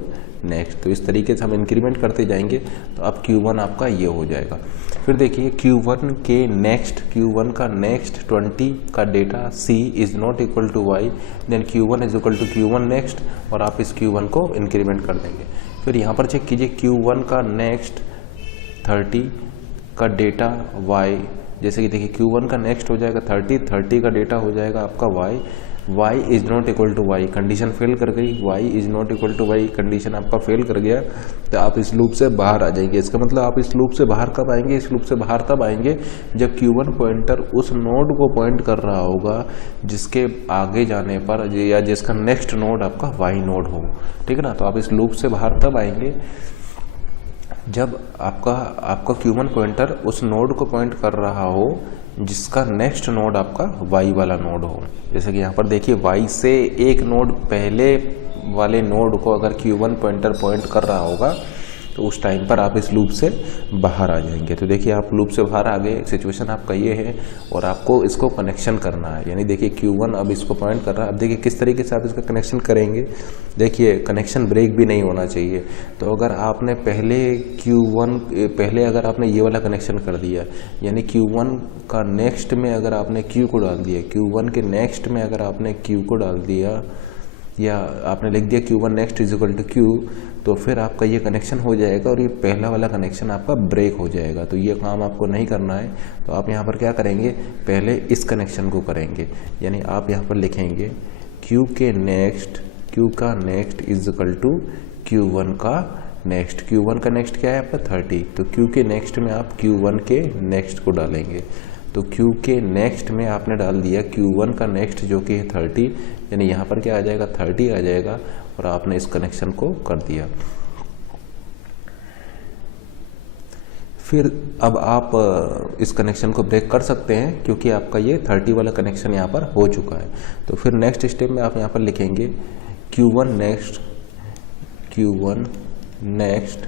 next. तो इस तरीके से हम इंक्रीमेंट करते जाएंगे तो अब Q1 आपका ये हो जाएगा। फिर देखिए Q1 का नेक्स्ट 20 का data c is not equal to y, then Q1 is equal to Q1 next, और आप इस Q1 को इंक्रीमेंट कर देंगे। फिर यहाँ पर चेक कीजिए Q1 का नेक्स्ट 30 का डेटा y, जैसे कि देखिए Q1 का नेक्स्ट हो जाएगा 30 का डेटा हो जाएगा आपका y is not equal to y, condition fail कर गई, y is not equal to y condition आपका फेल कर गया, तो आप इस लूप से बाहर आ जाएंगे। इसका मतलब आप इस लूप से बाहर कब आएंगे, इस लूप से बाहर तब आएंगे जब Q1 पॉइंटर उस नोड को पॉइंट कर रहा होगा जिसके आगे जाने पर या जिसका नेक्स्ट नोड आपका y नोड हो, ठीक है ना। तो आप इस लूप से बाहर तब आएंगे जब आपका Q1 पॉइंटर उस नोड को पॉइंट कर रहा हो जिसका नेक्स्ट नोड आपका y वाला नोड हो। जैसे कि यहाँ पर देखिए y से एक नोड पहले वाले नोड को अगर Q1 पॉइंटर पॉइंट कर रहा होगा तो उस टाइम पर आप इस लूप से बाहर आ जाएंगे। तो देखिए आप लूप से बाहर आ गए, सिचुएशन आपका ये है, और आपको इसको कनेक्शन करना है। यानी देखिए Q1 अब इसको पॉइंट कर रहा है, अब देखिए किस तरीके से आप इसका कनेक्शन करेंगे। देखिए कनेक्शन ब्रेक भी नहीं होना चाहिए। तो अगर आपने पहले अगर आपने ये वाला कनेक्शन कर दिया, यानी Q1 का नेक्स्ट में अगर आपने Q को डाल दिया, Q1 के नेक्स्ट में अगर आपने Q को डाल दिया, या आपने लिख दिया Q1 next is equal to Q, तो फिर आपका ये कनेक्शन हो जाएगा और ये पहला वाला कनेक्शन आपका ब्रेक हो जाएगा। तो ये काम आपको नहीं करना है। तो आप यहाँ पर क्या करेंगे, पहले इस कनेक्शन को करेंगे, यानी आप यहाँ पर लिखेंगे Q का next is equal to Q1 का नेक्स्ट। Q1 का नेक्स्ट क्या है आपका 30, तो Q के नेक्स्ट में आप Q1 के नेक्स्ट को डालेंगे। तो Q के नेक्स्ट में आपने डाल दिया Q1 का नेक्स्ट जो कि है 30, यानी यहाँ पर क्या आ जाएगा 30 आ जाएगा, और आपने इस कनेक्शन को कर दिया। फिर अब आप इस कनेक्शन को ब्रेक कर सकते हैं क्योंकि आपका ये 30 वाला कनेक्शन यहाँ पर हो चुका है। तो फिर नेक्स्ट स्टेप में आप यहाँ पर लिखेंगे Q1 next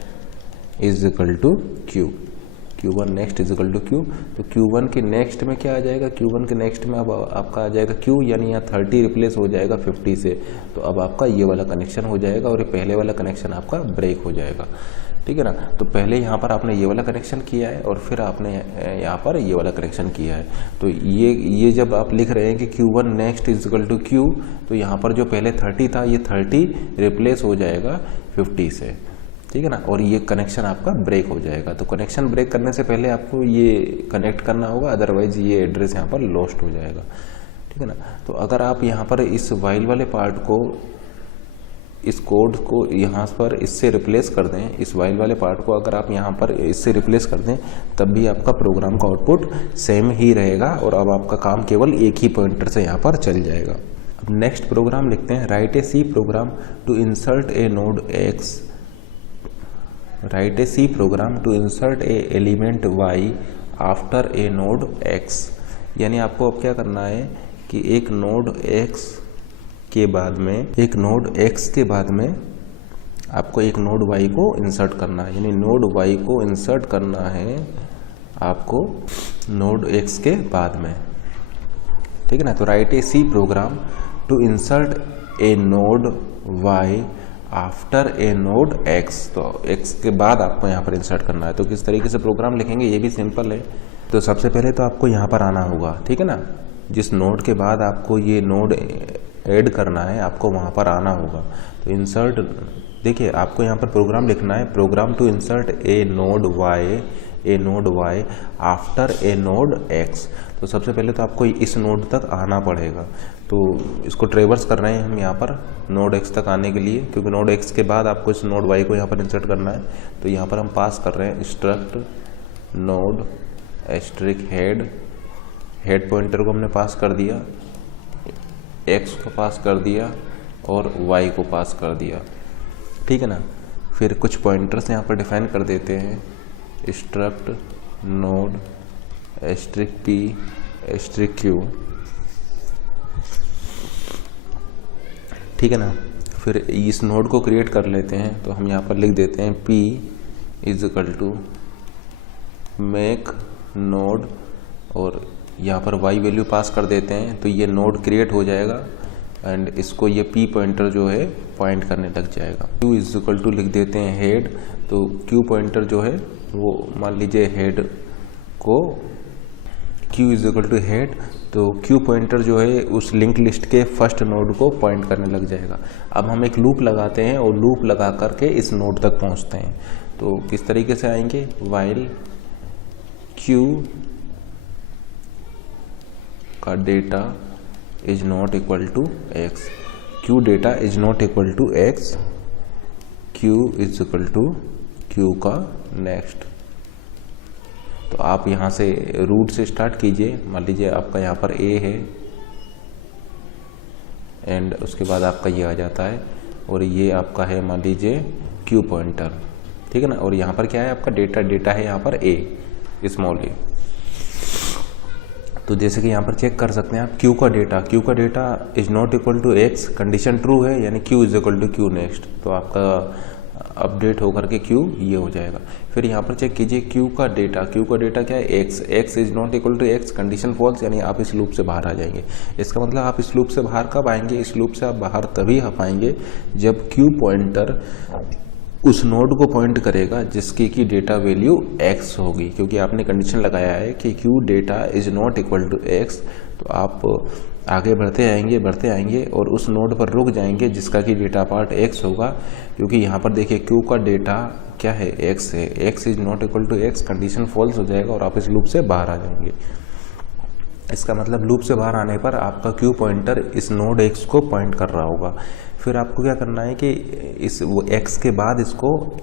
is equal to Q, Q1 next is equal to Q। तो Q1 के नेक्स्ट में क्या आ जाएगा, Q1 के नेक्स्ट में अब आपका आ जाएगा Q, यानी यहाँ 30 रिप्लेस हो जाएगा 50 से। तो अब आपका ये वाला कनेक्शन हो जाएगा और ये पहले वाला कनेक्शन आपका ब्रेक हो जाएगा, ठीक है ना। तो पहले यहाँ पर आपने ये वाला कनेक्शन किया है और फिर आपने यहाँ पर ये वाला कनेक्शन किया है। तो ये जब आप लिख रहे हैं कि Q1 next is equal to Q, तो यहाँ पर जो पहले 30 था ये 30 रिप्लेस हो जाएगा 50 से, ठीक है ना, और ये कनेक्शन आपका ब्रेक हो जाएगा। तो कनेक्शन ब्रेक करने से पहले आपको ये कनेक्ट करना होगा, अदरवाइज ये एड्रेस यहाँ पर लॉस्ट हो जाएगा, ठीक है ना। तो अगर आप यहाँ पर इस वाइल वाले पार्ट को, इस कोड को यहाँ पर इससे रिप्लेस कर दें, इस वाइल वाले पार्ट को अगर आप यहाँ पर इससे रिप्लेस कर दें, तब भी आपका प्रोग्राम का आउटपुट सेम ही रहेगा और अब आपका काम केवल एक ही पॉइंटर से यहाँ पर चल जाएगा। अब नेक्स्ट प्रोग्राम लिखते हैं, write a C program to insert a node X, write a C program to insert a element y after a node X। यानी आपको अब क्या करना है कि एक नोड X के बाद में आपको एक नोड y को इंसर्ट करना है, यानी नोड y को इंसर्ट करना है आपको नोड X के बाद में, ठीक है ना। तो write a C program to insert a node y after a node x, तो एक्स के बाद आपको यहाँ पर इंसर्ट करना है। तो किस तरीके से प्रोग्राम लिखेंगे ये भी सिंपल है। तो सबसे पहले तो आपको यहाँ पर आना होगा, ठीक है ना, जिस नोड के बाद आपको ये नोड ऐड करना है आपको वहाँ पर आना होगा। तो इंसर्ट, देखिए आपको यहाँ पर प्रोग्राम लिखना है, program to insert a node y after a node x. तो सबसे पहले तो आपको इस नोड तक आना पड़ेगा। तो इसको ट्रेवर्स कर रहे हैं हम यहाँ पर नोड एक्स तक आने के लिए, क्योंकि नोड एक्स के बाद आपको इस नोड वाई को यहाँ पर इंसर्ट करना है। तो यहाँ पर हम पास कर रहे हैं struct node asterisk head pointer को हमने पास कर दिया, एक्स को पास कर दिया और वाई को पास कर दिया, ठीक है ना। फिर कुछ पॉइंटर्स यहाँ पर डिफाइन कर देते हैं, struct node asterisk p asterisk q, ठीक है ना। फिर इस नोड को क्रिएट कर लेते हैं। तो हम यहाँ पर लिख देते हैं P is equal to make node और यहाँ पर y वैल्यू पास कर देते हैं। तो ये नोड क्रिएट हो जाएगा एंड इसको ये P पॉइंटर जो है पॉइंट करने लग जाएगा। Q इज इक्वल टू लिख देते हैं हेड, तो Q पॉइंटर जो है वो मान लीजिए हेड को Q is equal to head, तो Q पॉइंटर जो है उस लिंक लिस्ट के फर्स्ट नोड को पॉइंट करने लग जाएगा। अब हम एक लूप लगाते हैं और लूप लगा करके इस नोड तक पहुंचते हैं। तो किस तरीके से आएंगे, वाइल Q का data is not equal to x, Q data is not equal to x, Q is equal to Q का नेक्स्ट। तो आप यहाँ से रूट से स्टार्ट कीजिए। मान लीजिए आपका यहाँ पर A है एंड उसके बाद आपका ये आ जाता है और ये आपका है मान लीजिए Q पॉइंटर, ठीक है ना। और यहाँ पर क्या है, आपका डेटा है यहाँ पर A स्मॉल a। तो जैसे कि यहाँ पर चेक कर सकते हैं आप Q का data is not equal to x, condition true है यानी Q is equal to Q next. तो आपका अपडेट होकर के Q ये हो जाएगा। फिर यहाँ पर चेक कीजिए Q का डेटा क्या है, x is not equal to x, condition false, यानी आप इस लूप से बाहर आ जाएंगे। इसका मतलब आप इस लूप से बाहर कब आएंगे, इस लूप से आप बाहर तभी आ पाएंगे जब Q पॉइंटर उस नोड को पॉइंट करेगा जिसकी की डेटा वैल्यू x होगी, क्योंकि आपने कंडीशन लगाया है कि Q data is not equal to x। तो आप आगे बढ़ते आएंगे और उस नोड पर रुक जाएंगे जिसका कि डेटा पार्ट x होगा, क्योंकि यहाँ पर देखिए Q का डेटा क्या है, x है, x is not equal to x, condition false हो जाएगा और आप इस लूप से बाहर आ जाएंगे। इसका मतलब लूप से बाहर आने पर आपका Q पॉइंटर इस नोड x को पॉइंट कर रहा होगा। फिर आपको क्या करना है कि इस x के बाद इसको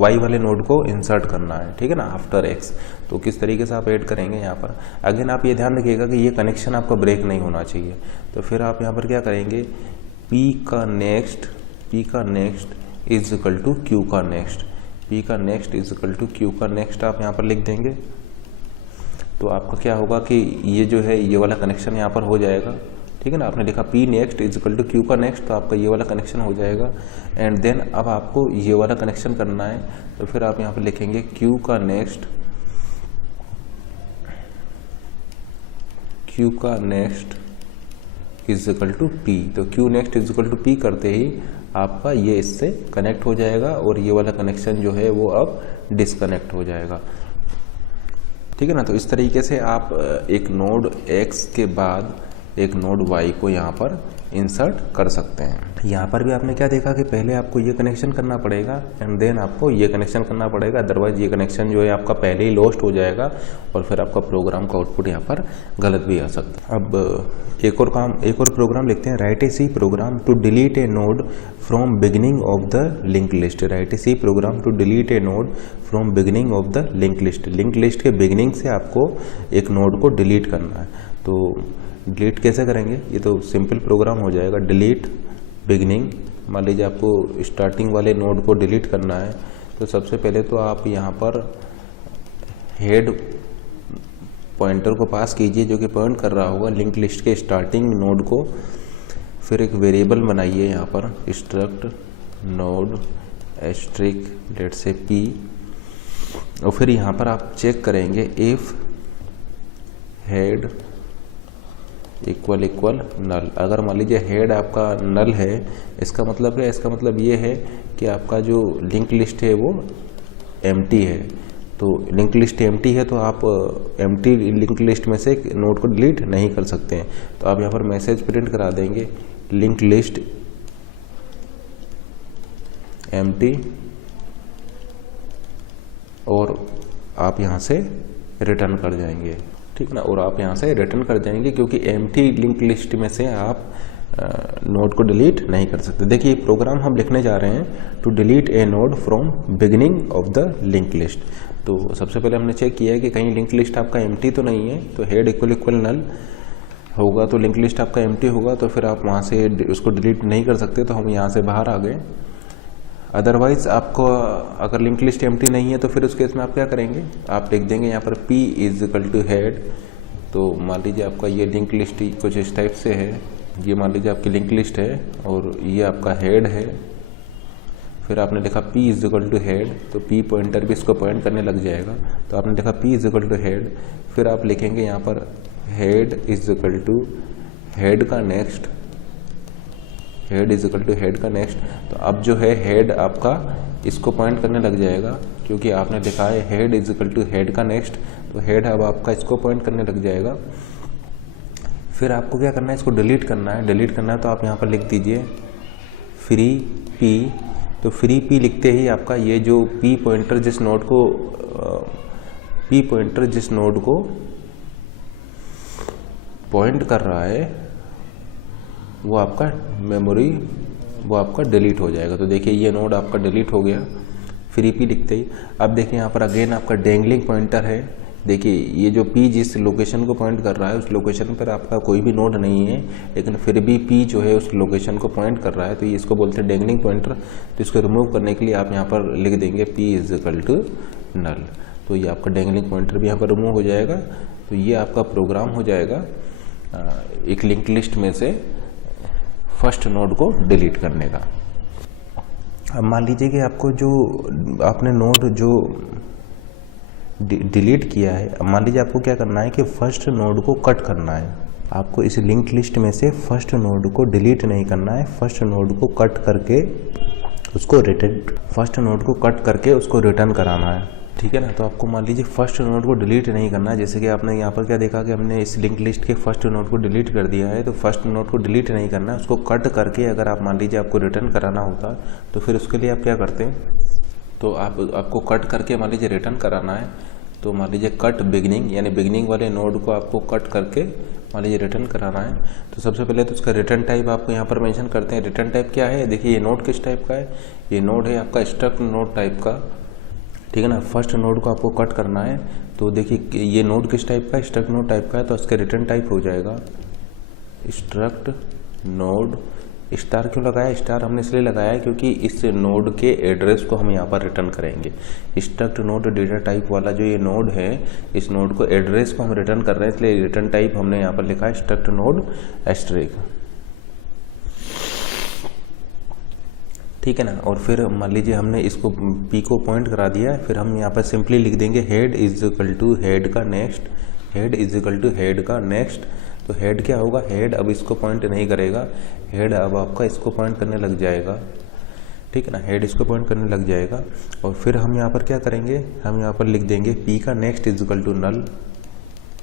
y वाले नोड को इंसर्ट करना है, ठीक है ना, आफ्टर x। तो किस तरीके से आप ऐड करेंगे यहाँ पर, अगेन आप ये ध्यान रखिएगा कि ये कनेक्शन आपका ब्रेक नहीं होना चाहिए। तो फिर आप यहाँ पर क्या करेंगे, P का next is equal to Q का नेक्स्ट, P का next is equal to Q का नेक्स्ट आप यहाँ पर लिख देंगे। तो आपका क्या होगा कि ये जो है ये वाला कनेक्शन यहाँ पर हो जाएगा, ठीक है ना। आपने लिखा P next is equal to Q का नेक्स्ट, तो आपका ये वाला कनेक्शन हो जाएगा। एंड देन अब आपको ये वाला कनेक्शन करना है, तो फिर आप यहाँ पर लिखेंगे Q का next is equal to P। तो Q next is equal to P करते ही आपका ये इससे कनेक्ट हो जाएगा और ये वाला कनेक्शन जो है वो अब डिसकनेक्ट हो जाएगा, ठीक है ना। तो इस तरीके से आप एक नोड X के बाद एक नोड Y को यहाँ पर इंसर्ट कर सकते हैं। यहाँ पर भी आपने क्या देखा कि पहले आपको ये कनेक्शन करना पड़ेगा एंड देन आपको ये कनेक्शन करना पड़ेगा, अदरवाइज ये कनेक्शन जो है आपका पहले ही लॉस्ट हो जाएगा और फिर आपका प्रोग्राम का आउटपुट यहाँ पर गलत भी आ सकता है। अब एक और प्रोग्राम लिखते हैं, write a C program to delete a node from beginning of the link list. Write a C program to delete a node from beginning of the link list. Link list के beginning से आपको एक node को delete करना है। तो delete कैसे करेंगे, ये तो सिंपल प्रोग्राम हो जाएगा। डिलीट बिगिनिंग, मान लीजिए आपको स्टार्टिंग वाले नोड को डिलीट करना है, तो सबसे पहले तो आप यहाँ पर हेड पॉइंटर को पास कीजिए जो कि पॉइंट कर रहा होगा लिंक लिस्ट के स्टार्टिंग नोड को। फिर एक वेरिएबल बनाइए यहाँ पर, स्ट्रक्ट नोड एस्ट्रिक लेट से P, और फिर यहाँ पर आप चेक करेंगे इफ हेड इक्वल इक्वल नल। अगर मान लीजिए हेड आपका नल है, इसका मतलब क्या है, इसका मतलब ये है कि आपका जो लिंक लिस्ट है वो एम्प्टी है। तो लिंक लिस्ट एम्प्टी है तो आप एम्प्टी लिंक लिस्ट में से एक नोड को डिलीट नहीं कर सकते हैं। तो आप यहाँ पर मैसेज प्रिंट करा देंगे लिंक लिस्ट एम्प्टी, और आप यहाँ से रिटर्न कर जाएंगे, ठीक ना। और आप यहाँ से रिटर्न कर जाएंगे क्योंकि एम्प्टी लिंक लिस्ट में से आप नोड को डिलीट नहीं कर सकते। देखिए प्रोग्राम हम लिखने जा रहे हैं to delete a node from beginning of the link list. तो सबसे पहले हमने चेक किया है कि कहीं लिंक लिस्ट आपका एम्प्टी तो नहीं है, तो हेड इक्वल इक्वल नल होगा तो लिंक लिस्ट आपका एम्प्टी होगा, तो फिर आप वहाँ से उसको डिलीट नहीं कर सकते, तो हम यहाँ से बाहर आ गए। अदरवाइज आपको अगर लिंक लिस्ट एम्प्टी नहीं है तो फिर उस केस में आप क्या करेंगे, आप लिख देंगे यहाँ पर p is equal to head. तो मान लीजिए आपका ये लिंक लिस्ट कुछ इस टाइप से है, ये मान लीजिए आपकी लिंक लिस्ट है और ये आपका हेड है। फिर आपने लिखा p is equal to head, तो p पॉइंटर भी इसको पॉइंट करने लग जाएगा, तो आपने लिखा p is equal to head. फिर आप लिखेंगे यहाँ पर head is equal to head का next, head is equal to head का नेक्स्ट। तो अब जो है हेड आपका इसको पॉइंट करने लग जाएगा क्योंकि आपने लिखा है head is equal to head का नेक्स्ट, तो हेड अब आपका इसको पॉइंट करने लग जाएगा। फिर आपको क्या करना है, इसको डिलीट करना है। डिलीट करना है तो आप यहाँ पर लिख दीजिए फ्री पी। तो फ्री पी लिखते ही आपका ये जो पी पॉइंटर जिस नोड को पॉइंट कर रहा है वो आपका मेमोरी वो आपका डिलीट हो जाएगा। तो देखिए ये नोड आपका डिलीट हो गया फ्री पी लिखते ही। अब देखिए यहाँ पर अगेन आपका डेंगलिंग पॉइंटर है। देखिए ये जो पी जिस लोकेशन को पॉइंट कर रहा है उस लोकेशन पर आपका कोई भी नोड नहीं है, लेकिन फिर भी पी जो है उस लोकेशन को पॉइंट कर रहा है, तो ये इसको बोलते हैं डेंगलिंग पॉइंटर। तो इसको रिमूव करने के लिए आप यहाँ पर लिख देंगे p is equal to null. तो ये आपका डेंगलिंग पॉइंटर भी यहाँ पर रिमूव हो जाएगा। तो ये आपका प्रोग्राम हो जाएगा एक लिंक लिस्ट में से फर्स्ट नोड को डिलीट करने का। अब मान लीजिए कि आपको जो आपने नोड जो डिलीट किया है, अब मान लीजिए आपको क्या करना है कि फर्स्ट नोड को कट करना है। आपको इस लिंक लिस्ट में से फर्स्ट नोड को डिलीट नहीं करना है, फर्स्ट नोड को कट करके उसको रिटर्न कराना है, ठीक है ना। तो आपको मान लीजिए फर्स्ट नोड को डिलीट नहीं करना है। जैसे कि आपने यहाँ पर क्या देखा कि हमने इस लिंक लिस्ट के फर्स्ट नोड को डिलीट कर दिया है, तो फर्स्ट नोड को डिलीट नहीं करना है, उसको कट करके अगर आप मान लीजिए आपको रिटर्न कराना होता तो फिर उसके लिए आप क्या करते हैं, तो आपको कट करके मान लीजिए रिटर्न कराना है। तो मान लीजिए कट बिगिनिंग, यानी बिगिनिंग वाले नोड को आपको कट करके मान लीजिए रिटर्न कराना है। तो सबसे पहले तो उसका रिटर्न टाइप आपको यहाँ पर मेंशन करते हैं। रिटर्न टाइप क्या है, देखिए ये नोड किस टाइप का है, ये नोड है आपका स्ट्रक्ट नोड टाइप का, ठीक है ना। फर्स्ट नोड को आपको कट करना है, तो देखिए ये नोड किस टाइप का है, स्ट्रक्ट नोड टाइप का है, तो इसका रिटर्न टाइप हो जाएगा स्ट्रक्ट नोड। स्टार क्यों लगाया, स्टार हमने इसलिए लगाया है क्योंकि इस नोड के एड्रेस को हम यहाँ पर रिटर्न करेंगे। स्ट्रक्ट नोड डेटा टाइप वाला जो ये नोड है, इस नोड को एड्रेस को हम रिटर्न कर रहे हैं, इसलिए रिटर्न टाइप हमने यहाँ पर लिखा है स्ट्रक्ट नोड एस्ट्रिक, ठीक है ना। और फिर मान लीजिए हमने इसको पी को पॉइंट करा दिया है, फिर हम यहाँ पर सिंपली लिख देंगे head is equal to head का next, head is equal to head का नेक्स्ट। तो हेड क्या होगा, हेड अब इसको पॉइंट नहीं करेगा, हेड अब आपका इसको पॉइंट करने लग जाएगा, ठीक है ना। हेड इसको पॉइंट करने लग जाएगा। और फिर हम यहाँ पर क्या करेंगे, हम यहाँ पर लिख देंगे पी का next is equal to null,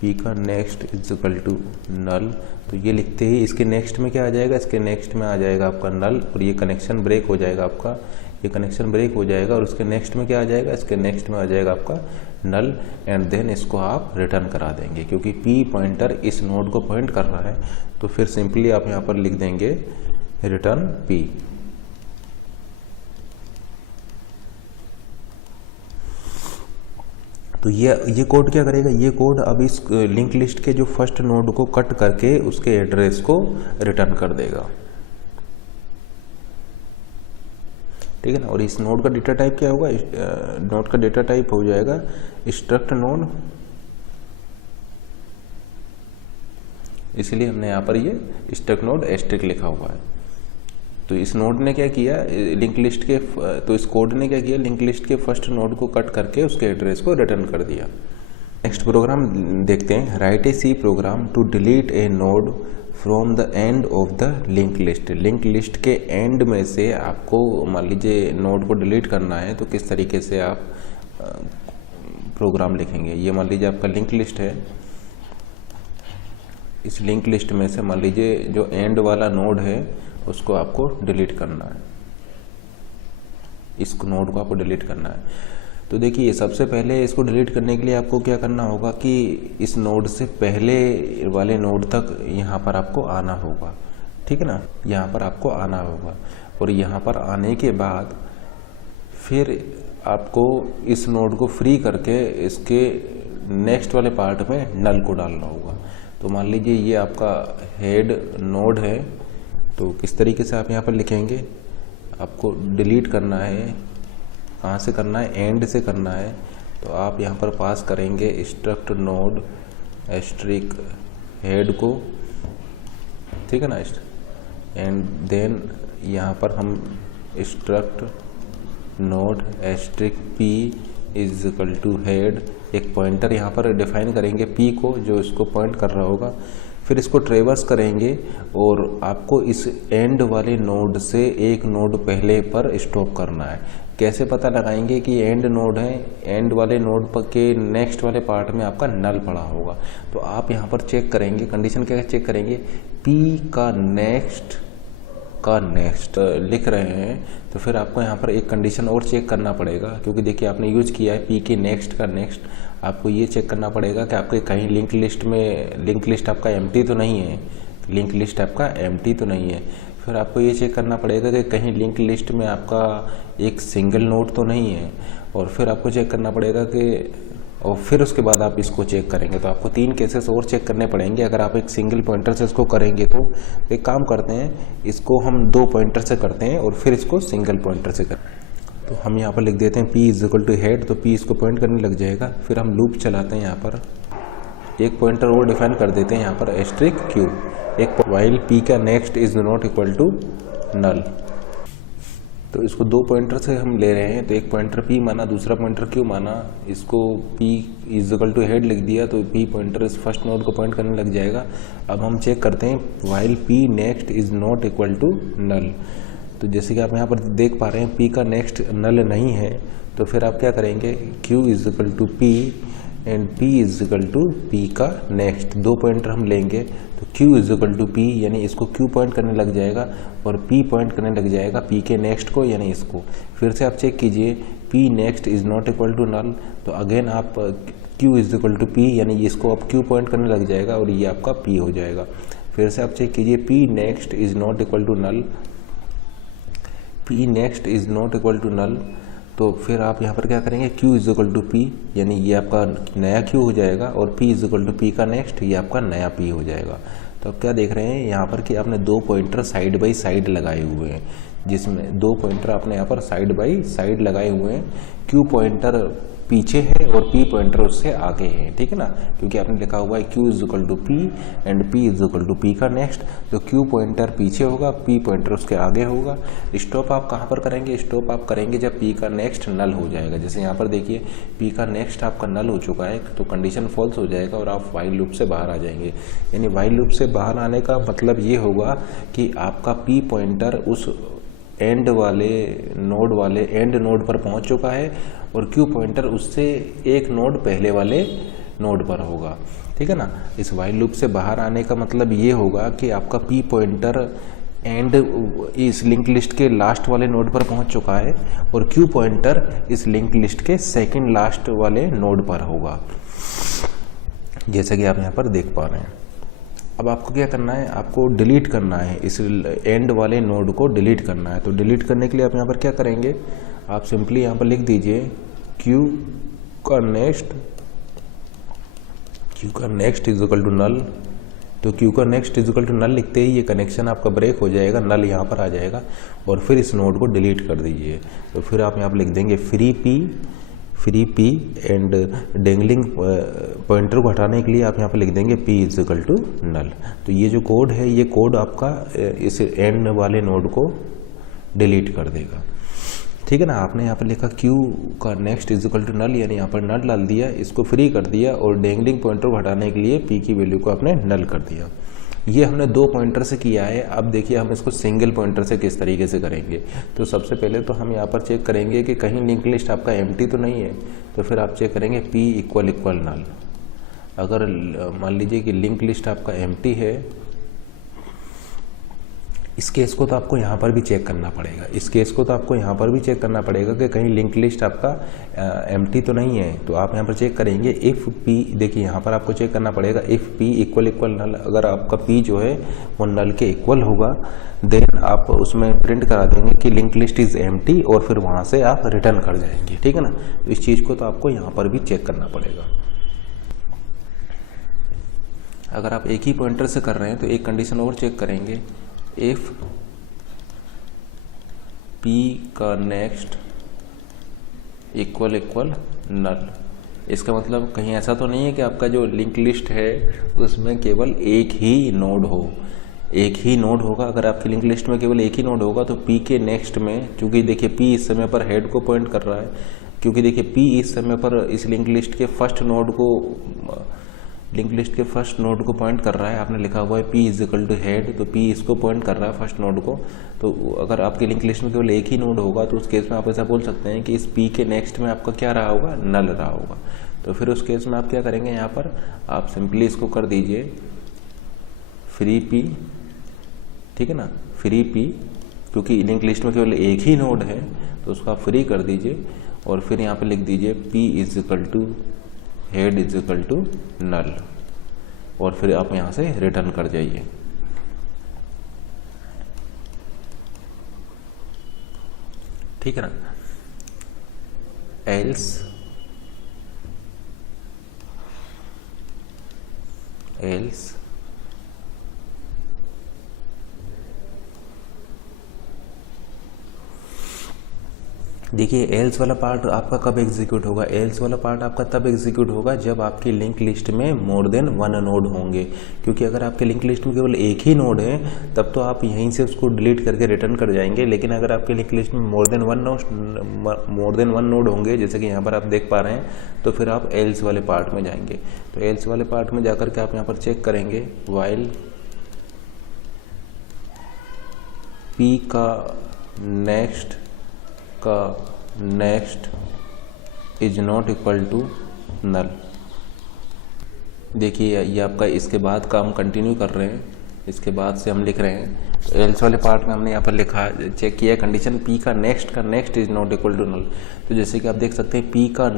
P का next is equal to null. तो ये लिखते ही इसके नेक्स्ट में क्या आ जाएगा, इसके नेक्स्ट में आ जाएगा आपका नल, और ये कनेक्शन ब्रेक हो जाएगा आपका, ये कनेक्शन ब्रेक हो जाएगा। और उसके नेक्स्ट में क्या आ जाएगा, इसके नेक्स्ट में आ जाएगा आपका नल, एंड देन इसको आप रिटर्न करा देंगे क्योंकि पी पॉइंटर इस नोड को पॉइंट कर रहा है। तो फिर सिंपली आप यहाँ पर लिख देंगे रिटर्न पी। तो ये कोड क्या करेगा, ये कोड अब इस लिंक लिस्ट के जो फर्स्ट नोड को कट करके उसके एड्रेस को रिटर्न कर देगा, ठीक है ना। और इस नोड का डेटा टाइप क्या होगा, नोड का डेटा टाइप हो जाएगा स्ट्रक्ट नोड, इसलिए हमने यहाँ पर ये स्ट्रक्ट नोड एस्ट्रिक लिखा हुआ है। तो इस नोड ने क्या किया, लिंक लिस्ट के तो इस कोड ने क्या किया, लिंक लिस्ट के फर्स्ट नोड को कट करके उसके एड्रेस को रिटर्न कर दिया, नेक्स्ट प्रोग्राम देखते हैं, write a C program to delete a node from the end of the link list. Link list के एंड में से आपको मान लीजिए नोड को डिलीट करना है, तो किस तरीके से आप प्रोग्राम लिखेंगे। ये मान लीजिए आपका लिंक लिस्ट है, इस लिंक लिस्ट में से मान लीजिए जो एंड वाला नोड है उसको आपको डिलीट करना है, इस नोड को आपको डिलीट करना है। तो देखिए सबसे पहले इसको डिलीट करने के लिए आपको क्या करना होगा कि इस नोड से पहले वाले नोड तक यहाँ पर आपको आना होगा, ठीक है ना, यहाँ पर आपको आना होगा। और यहाँ पर आने के बाद फिर आपको इस नोड को फ्री करके इसके नेक्स्ट वाले पार्ट में नल को डालना होगा। तो मान लीजिए ये आपका हेड नोड है, तो किस तरीके से आप यहाँ पर लिखेंगे, आपको डिलीट करना है, कहाँ से करना है, एंड से करना है। तो आप यहाँ पर पास करेंगे स्ट्रक्ट नोड एस्ट्रिक हेड को, ठीक है ना, एंड देन यहाँ पर हम struct node asterisk p is equal to head, एक पॉइंटर यहाँ पर डिफाइन करेंगे पी को जो इसको पॉइंट कर रहा होगा। फिर इसको ट्रेवर्स करेंगे और आपको इस एंड वाले नोड से एक नोड पहले पर स्टॉप करना है। कैसे पता लगाएंगे कि एंड नोड है, एंड वाले नोड पर के नेक्स्ट वाले पार्ट में आपका नल पड़ा होगा। तो आप यहाँ पर चेक करेंगे, कंडीशन क्या चेक करेंगे, पी का नेक्स्ट लिख रहे हैं, तो फिर आपको यहाँ पर एक कंडीशन और चेक करना पड़ेगा, क्योंकि देखिए आपने यूज किया है पी के नेक्स्ट का नेक्स्ट। आपको ये चेक करना पड़ेगा कि आपके कहीं लिंक लिस्ट आपका एम्प्टी तो नहीं है, लिंक लिस्ट आपका एम्प्टी तो नहीं है। फिर आपको ये चेक करना पड़ेगा कि कहीं लिंक लिस्ट में आपका एक सिंगल नोड तो नहीं है। और फिर आपको चेक करना पड़ेगा कि, और फिर उसके बाद आप इसको चेक करेंगे। तो आपको 3 केसेस और चेक करने पड़ेंगे। अगर आप एक सिंगल पॉइंटर से इसको करेंगे तो एक काम करते हैं, इसको हम 2 पॉइंटर से करते हैं और फिर इसको सिंगल पॉइंटर से करते हैं। तो हम यहाँ पर लिख देते हैं P is equal to head, तो P इसको पॉइंट करने लग जाएगा। फिर हम लूप चलाते हैं, यहाँ पर एक पॉइंटर और डिफाइन कर देते हैं यहाँ पर एस्ट्रिक क्यू, एक वाइल P का next is not equal to null. तो इसको 2 पॉइंटर से हम ले रहे हैं, तो एक पॉइंटर P माना, दूसरा पॉइंटर Q माना, इसको P is equal to head लिख दिया, तो P पॉइंटर इस फर्स्ट नोड को पॉइंट करने लग जाएगा। अब हम चेक करते हैं while P next is not equal to null. तो जैसे कि आप यहाँ पर देख पा रहे हैं P का नेक्स्ट नल नहीं है, तो फिर आप क्या करेंगे, Q is equal to P and P is equal to P का नेक्स्ट। 2 पॉइंटर हम लेंगे, तो Q is equal to P, यानी इसको Q पॉइंट करने लग जाएगा और P पॉइंट करने लग जाएगा P के नेक्स्ट को, यानी इसको। फिर से आप चेक कीजिए P next is not equal to null, तो अगेन आप Q is equal to P, यानी इसको आप Q पॉइंट करने लग जाएगा और ये आपका P हो जाएगा। फिर से आप चेक कीजिए P next is not equal to null, P next is not equal to null, तो फिर आप यहाँ पर क्या करेंगे, Q is equal to P, यानी ये आपका नया Q हो जाएगा, और P is equal to P का नेक्स्ट, ये आपका नया P हो जाएगा। तो अब क्या देख रहे हैं यहाँ पर कि आपने 2 पॉइंटर साइड बाई साइड लगाए हुए हैं, जिसमें 2 पॉइंटर आपने यहाँ पर साइड बाई साइड लगाए हुए हैं। Q पॉइंटर पीछे है और P पॉइंटर उससे आगे है, ठीक है ना, क्योंकि आपने लिखा हुआ है Q is equal to P and P is equal to P का नेक्स्ट। तो Q पॉइंटर पीछे होगा, P पॉइंटर उसके आगे होगा। स्टॉप आप कहाँ पर करेंगे, स्टॉप आप करेंगे जब P का नेक्स्ट नल हो जाएगा। जैसे यहाँ पर देखिए P का नेक्स्ट आपका नल हो चुका है, तो कंडीशन फॉल्स हो जाएगा और आप वाइल लूप से बाहर आ जाएंगे। यानी वाइल लूप से बाहर आने का मतलब ये होगा कि आपका P पॉइंटर उस एंड वाले एंड नोड पर पहुंच चुका है और Q पॉइंटर उससे एक नोड पहले वाले नोड पर होगा, ठीक है ना। इस वाइल लूप से बाहर आने का मतलब ये होगा कि आपका P पॉइंटर एंड इस लिंक लिस्ट के लास्ट वाले नोड पर पहुंच चुका है और Q पॉइंटर इस लिंक लिस्ट के सेकंड लास्ट वाले नोड पर होगा, जैसे कि आप यहाँ पर देख पा रहे हैं। अब आपको क्या करना है, आपको डिलीट करना है, इस एंड वाले नोड को डिलीट करना है। तो डिलीट करने के लिए आप यहाँ पर क्या करेंगे, आप सिंपली यहाँ पर लिख दीजिए Q का next is equal to null. तो Q का next is equal to null लिखते ही ये कनेक्शन आपका ब्रेक हो जाएगा, नल यहाँ पर आ जाएगा और फिर इस नोड को डिलीट कर दीजिए। तो फिर आप यहाँ पर लिख देंगे free P and dangling pointer को हटाने के लिए आप यहाँ पर लिख देंगे P is equal to null. तो ये जो कोड है, ये कोड आपका इस एंड वाले नोड को डिलीट कर देगा। ठीक है ना। आपने यहाँ पर लिखा Q का next is equal to null, यानी यहाँ पर नल डाल दिया, इसको फ्री कर दिया और डेंगलिंग पॉइंटर को हटाने के लिए P की वैल्यू को आपने नल कर दिया। ये हमने 2 पॉइंटर से किया है। अब देखिए हम इसको सिंगल पॉइंटर से किस तरीके से करेंगे। तो सबसे पहले तो हम यहाँ पर चेक करेंगे कि कहीं लिंक लिस्ट आपका एम्प्टी तो नहीं है। तो फिर आप चेक करेंगे P इक्वल इक्वल नल। अगर मान लीजिए कि लिंक लिस्ट आपका एम्प्टी है, इस केस को तो आपको यहाँ पर भी चेक करना पड़ेगा। इस केस को तो आपको यहाँ पर भी चेक करना पड़ेगा कि कहीं लिंक लिस्ट आपका एम्प्टी तो नहीं है। तो आप यहाँ पर चेक करेंगे इफ़ P, देखिए यहाँ पर आपको चेक करना पड़ेगा इफ़ P इक्वल इक्वल नल। अगर आपका P जो है वो नल के इक्वल होगा, देन आप उसमें प्रिंट करा देंगे कि लिंक लिस्ट इज़ एम्प्टी और फिर वहाँ से आप रिटर्न कर जाएंगे। ठीक है ना। तो इस चीज़ को तो आपको यहाँ पर भी चेक करना पड़ेगा। अगर आप एक ही पॉइंटर से कर रहे हैं तो एक कंडीशन और चेक करेंगे, इफ P का नेक्स्ट इक्वल इक्वल नल। इसका मतलब कहीं ऐसा तो नहीं है कि आपका जो लिंक लिस्ट है उसमें केवल एक ही नोड हो, एक ही नोड होगा। अगर आपकी लिंक लिस्ट में केवल एक ही नोड होगा तो P के नेक्स्ट में, क्योंकि देखिए P इस समय पर हेड को पॉइंट कर रहा है, क्योंकि देखिए P इस समय पर इस लिंक लिस्ट के फर्स्ट नोड को पॉइंट कर रहा है। आपने लिखा हुआ है P is equal to head, तो P इसको पॉइंट कर रहा है फर्स्ट नोड को। तो अगर आपके लिंक लिस्ट में केवल एक ही नोड होगा तो उस केस में आप ऐसा बोल सकते हैं कि इस P के नेक्स्ट में आपका क्या रहा होगा, नल रहा होगा। तो फिर उस केस में आप क्या करेंगे, यहाँ पर आप सिंपली इसको कर दीजिए फ्री P। ठीक है ना, फ्री P, क्योंकि लिंक लिस्ट में केवल एक ही नोड है तो उसको आप फ्री कर दीजिए और फिर यहाँ पर लिख दीजिए P is equal to head is equal to null और फिर आप यहाँ से रिटर्न कर जाइए। ठीक है ना। एल्स देखिए एल्स वाला पार्ट आपका कब एग्जीक्यूट होगा, एल्स वाला पार्ट आपका तब एग्जीक्यूट होगा जब आपकी लिंक लिस्ट में मोर देन 1 नोड होंगे। क्योंकि अगर आपके लिंक लिस्ट में केवल एक ही नोड है तब तो आप यहीं से उसको डिलीट करके रिटर्न कर जाएंगे। लेकिन अगर आपके लिंक लिस्ट में मोर देन वन नोड होंगे, जैसे कि यहाँ पर आप देख पा रहे हैं, तो फिर आप एल्स वाले पार्ट में जाएंगे। तो एल्स वाले पार्ट में जाकर के आप यहाँ पर चेक करेंगे वाइल P का next is not equal to null. देखिए ये आपका इसके बाद का हम कंटिन्यू कर रहे हैं, इसके बाद से हम लिख रहे हैं। तो एल्स वाले पार्ट में हमने यहाँ पर लिखा, चेक किया कंडीशन P का next is not equal to null. तो जैसे कि आप देख सकते हैं P का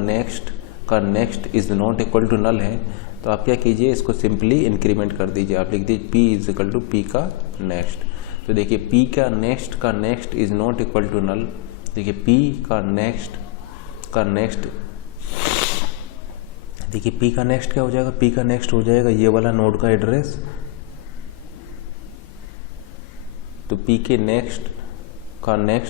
next is not equal to null है, तो आप क्या कीजिए, इसको सिंपली इंक्रीमेंट कर दीजिए। आप लिख दीजिए P is equal to P का नेक्स्ट। तो देखिए P का next is not equal to null. देखिए P का नेक्स्ट देखिए P का नेक्स्ट क्या हो जाएगा, P का नेक्स्ट हो जाएगा ये वाला नोड का एड्रेस। तो P के नेक्स्ट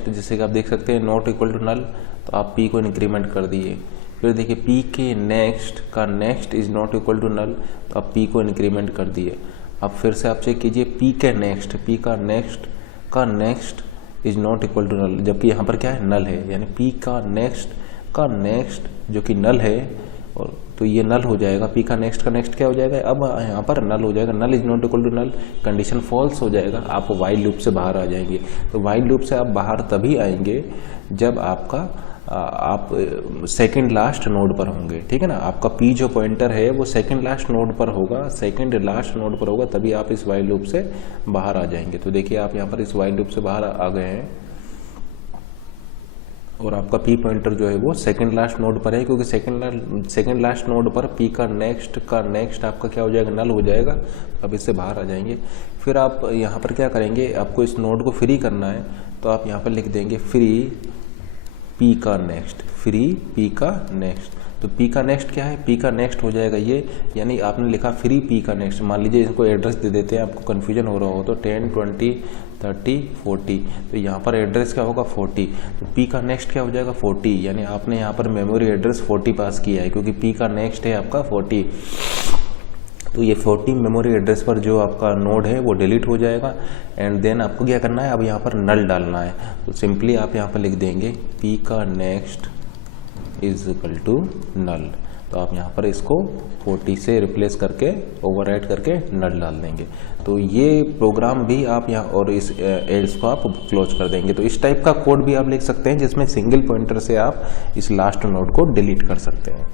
जैसे कि आप देख सकते हैं नॉट इक्वल टू नल, तो आप P को इंक्रीमेंट कर दिए। फिर देखिए P के next is not equal to null, तो आप P को इंक्रीमेंट कर दिए। अब फिर से आप चेक कीजिए P का next is not equal to null, जबकि यहाँ पर क्या है, नल है। यानी P का नेक्स्ट जो कि नल है, और तो ये नल हो जाएगा। P का नेक्स्ट क्या हो जाएगा, अब यहाँ पर नल हो जाएगा। Null is not equal to null, condition false हो जाएगा, आप वाइल लूप से बाहर आ जाएंगे। तो वाइल लूप से आप बाहर तभी आएंगे जब आप सेकंड लास्ट नोड पर होंगे। ठीक है ना, आपका P जो पॉइंटर है वो सेकंड लास्ट नोड पर होगा, तभी आप इस वाइल लूप से बाहर आ जाएंगे। तो देखिए आप यहाँ पर इस वाइल लूप से बाहर आ गए हैं और आपका P पॉइंटर जो है वो सेकंड लास्ट नोड पर है, क्योंकि सेकंड लास्ट नोड पर P का नेक्स्ट आपका क्या हो जाएगा, नल हो जाएगा। अब इससे बाहर आ जाएंगे। फिर आप यहाँ पर क्या करेंगे, आपको इस नोड को फ्री करना है, तो आप यहाँ पर लिख देंगे फ्री P का नेक्स्ट। तो P का नेक्स्ट क्या है, P का नेक्स्ट हो जाएगा ये, यानी आपने लिखा फ्री P का नेक्स्ट। मान लीजिए इनको एड्रेस दे देते हैं, आपको कन्फ्यूजन हो रहा हो तो 10, 20, 30, 40, तो यहाँ पर एड्रेस क्या होगा 40। तो P का नेक्स्ट क्या हो जाएगा 40, यानी आपने यहाँ पर मेमोरी एड्रेस 40 पास किया है, क्योंकि P का नेक्स्ट है आपका 40। तो ये 40 मेमोरी एड्रेस पर जो आपका नोड है वो डिलीट हो जाएगा। एंड देन आपको क्या करना है, अब यहाँ पर नल डालना है। तो सिंपली आप यहाँ पर लिख देंगे p का next is equal to null. तो आप यहाँ पर इसको 40 से रिप्लेस करके ओवरराइट करके नल डाल देंगे। तो ये प्रोग्राम भी आप यहाँ और इस एल्स को आप क्लोज कर देंगे। तो इस टाइप का कोड भी आप लिख सकते हैं जिसमें सिंगल पॉइंटर से आप इस लास्ट नोड को डिलीट कर सकते हैं।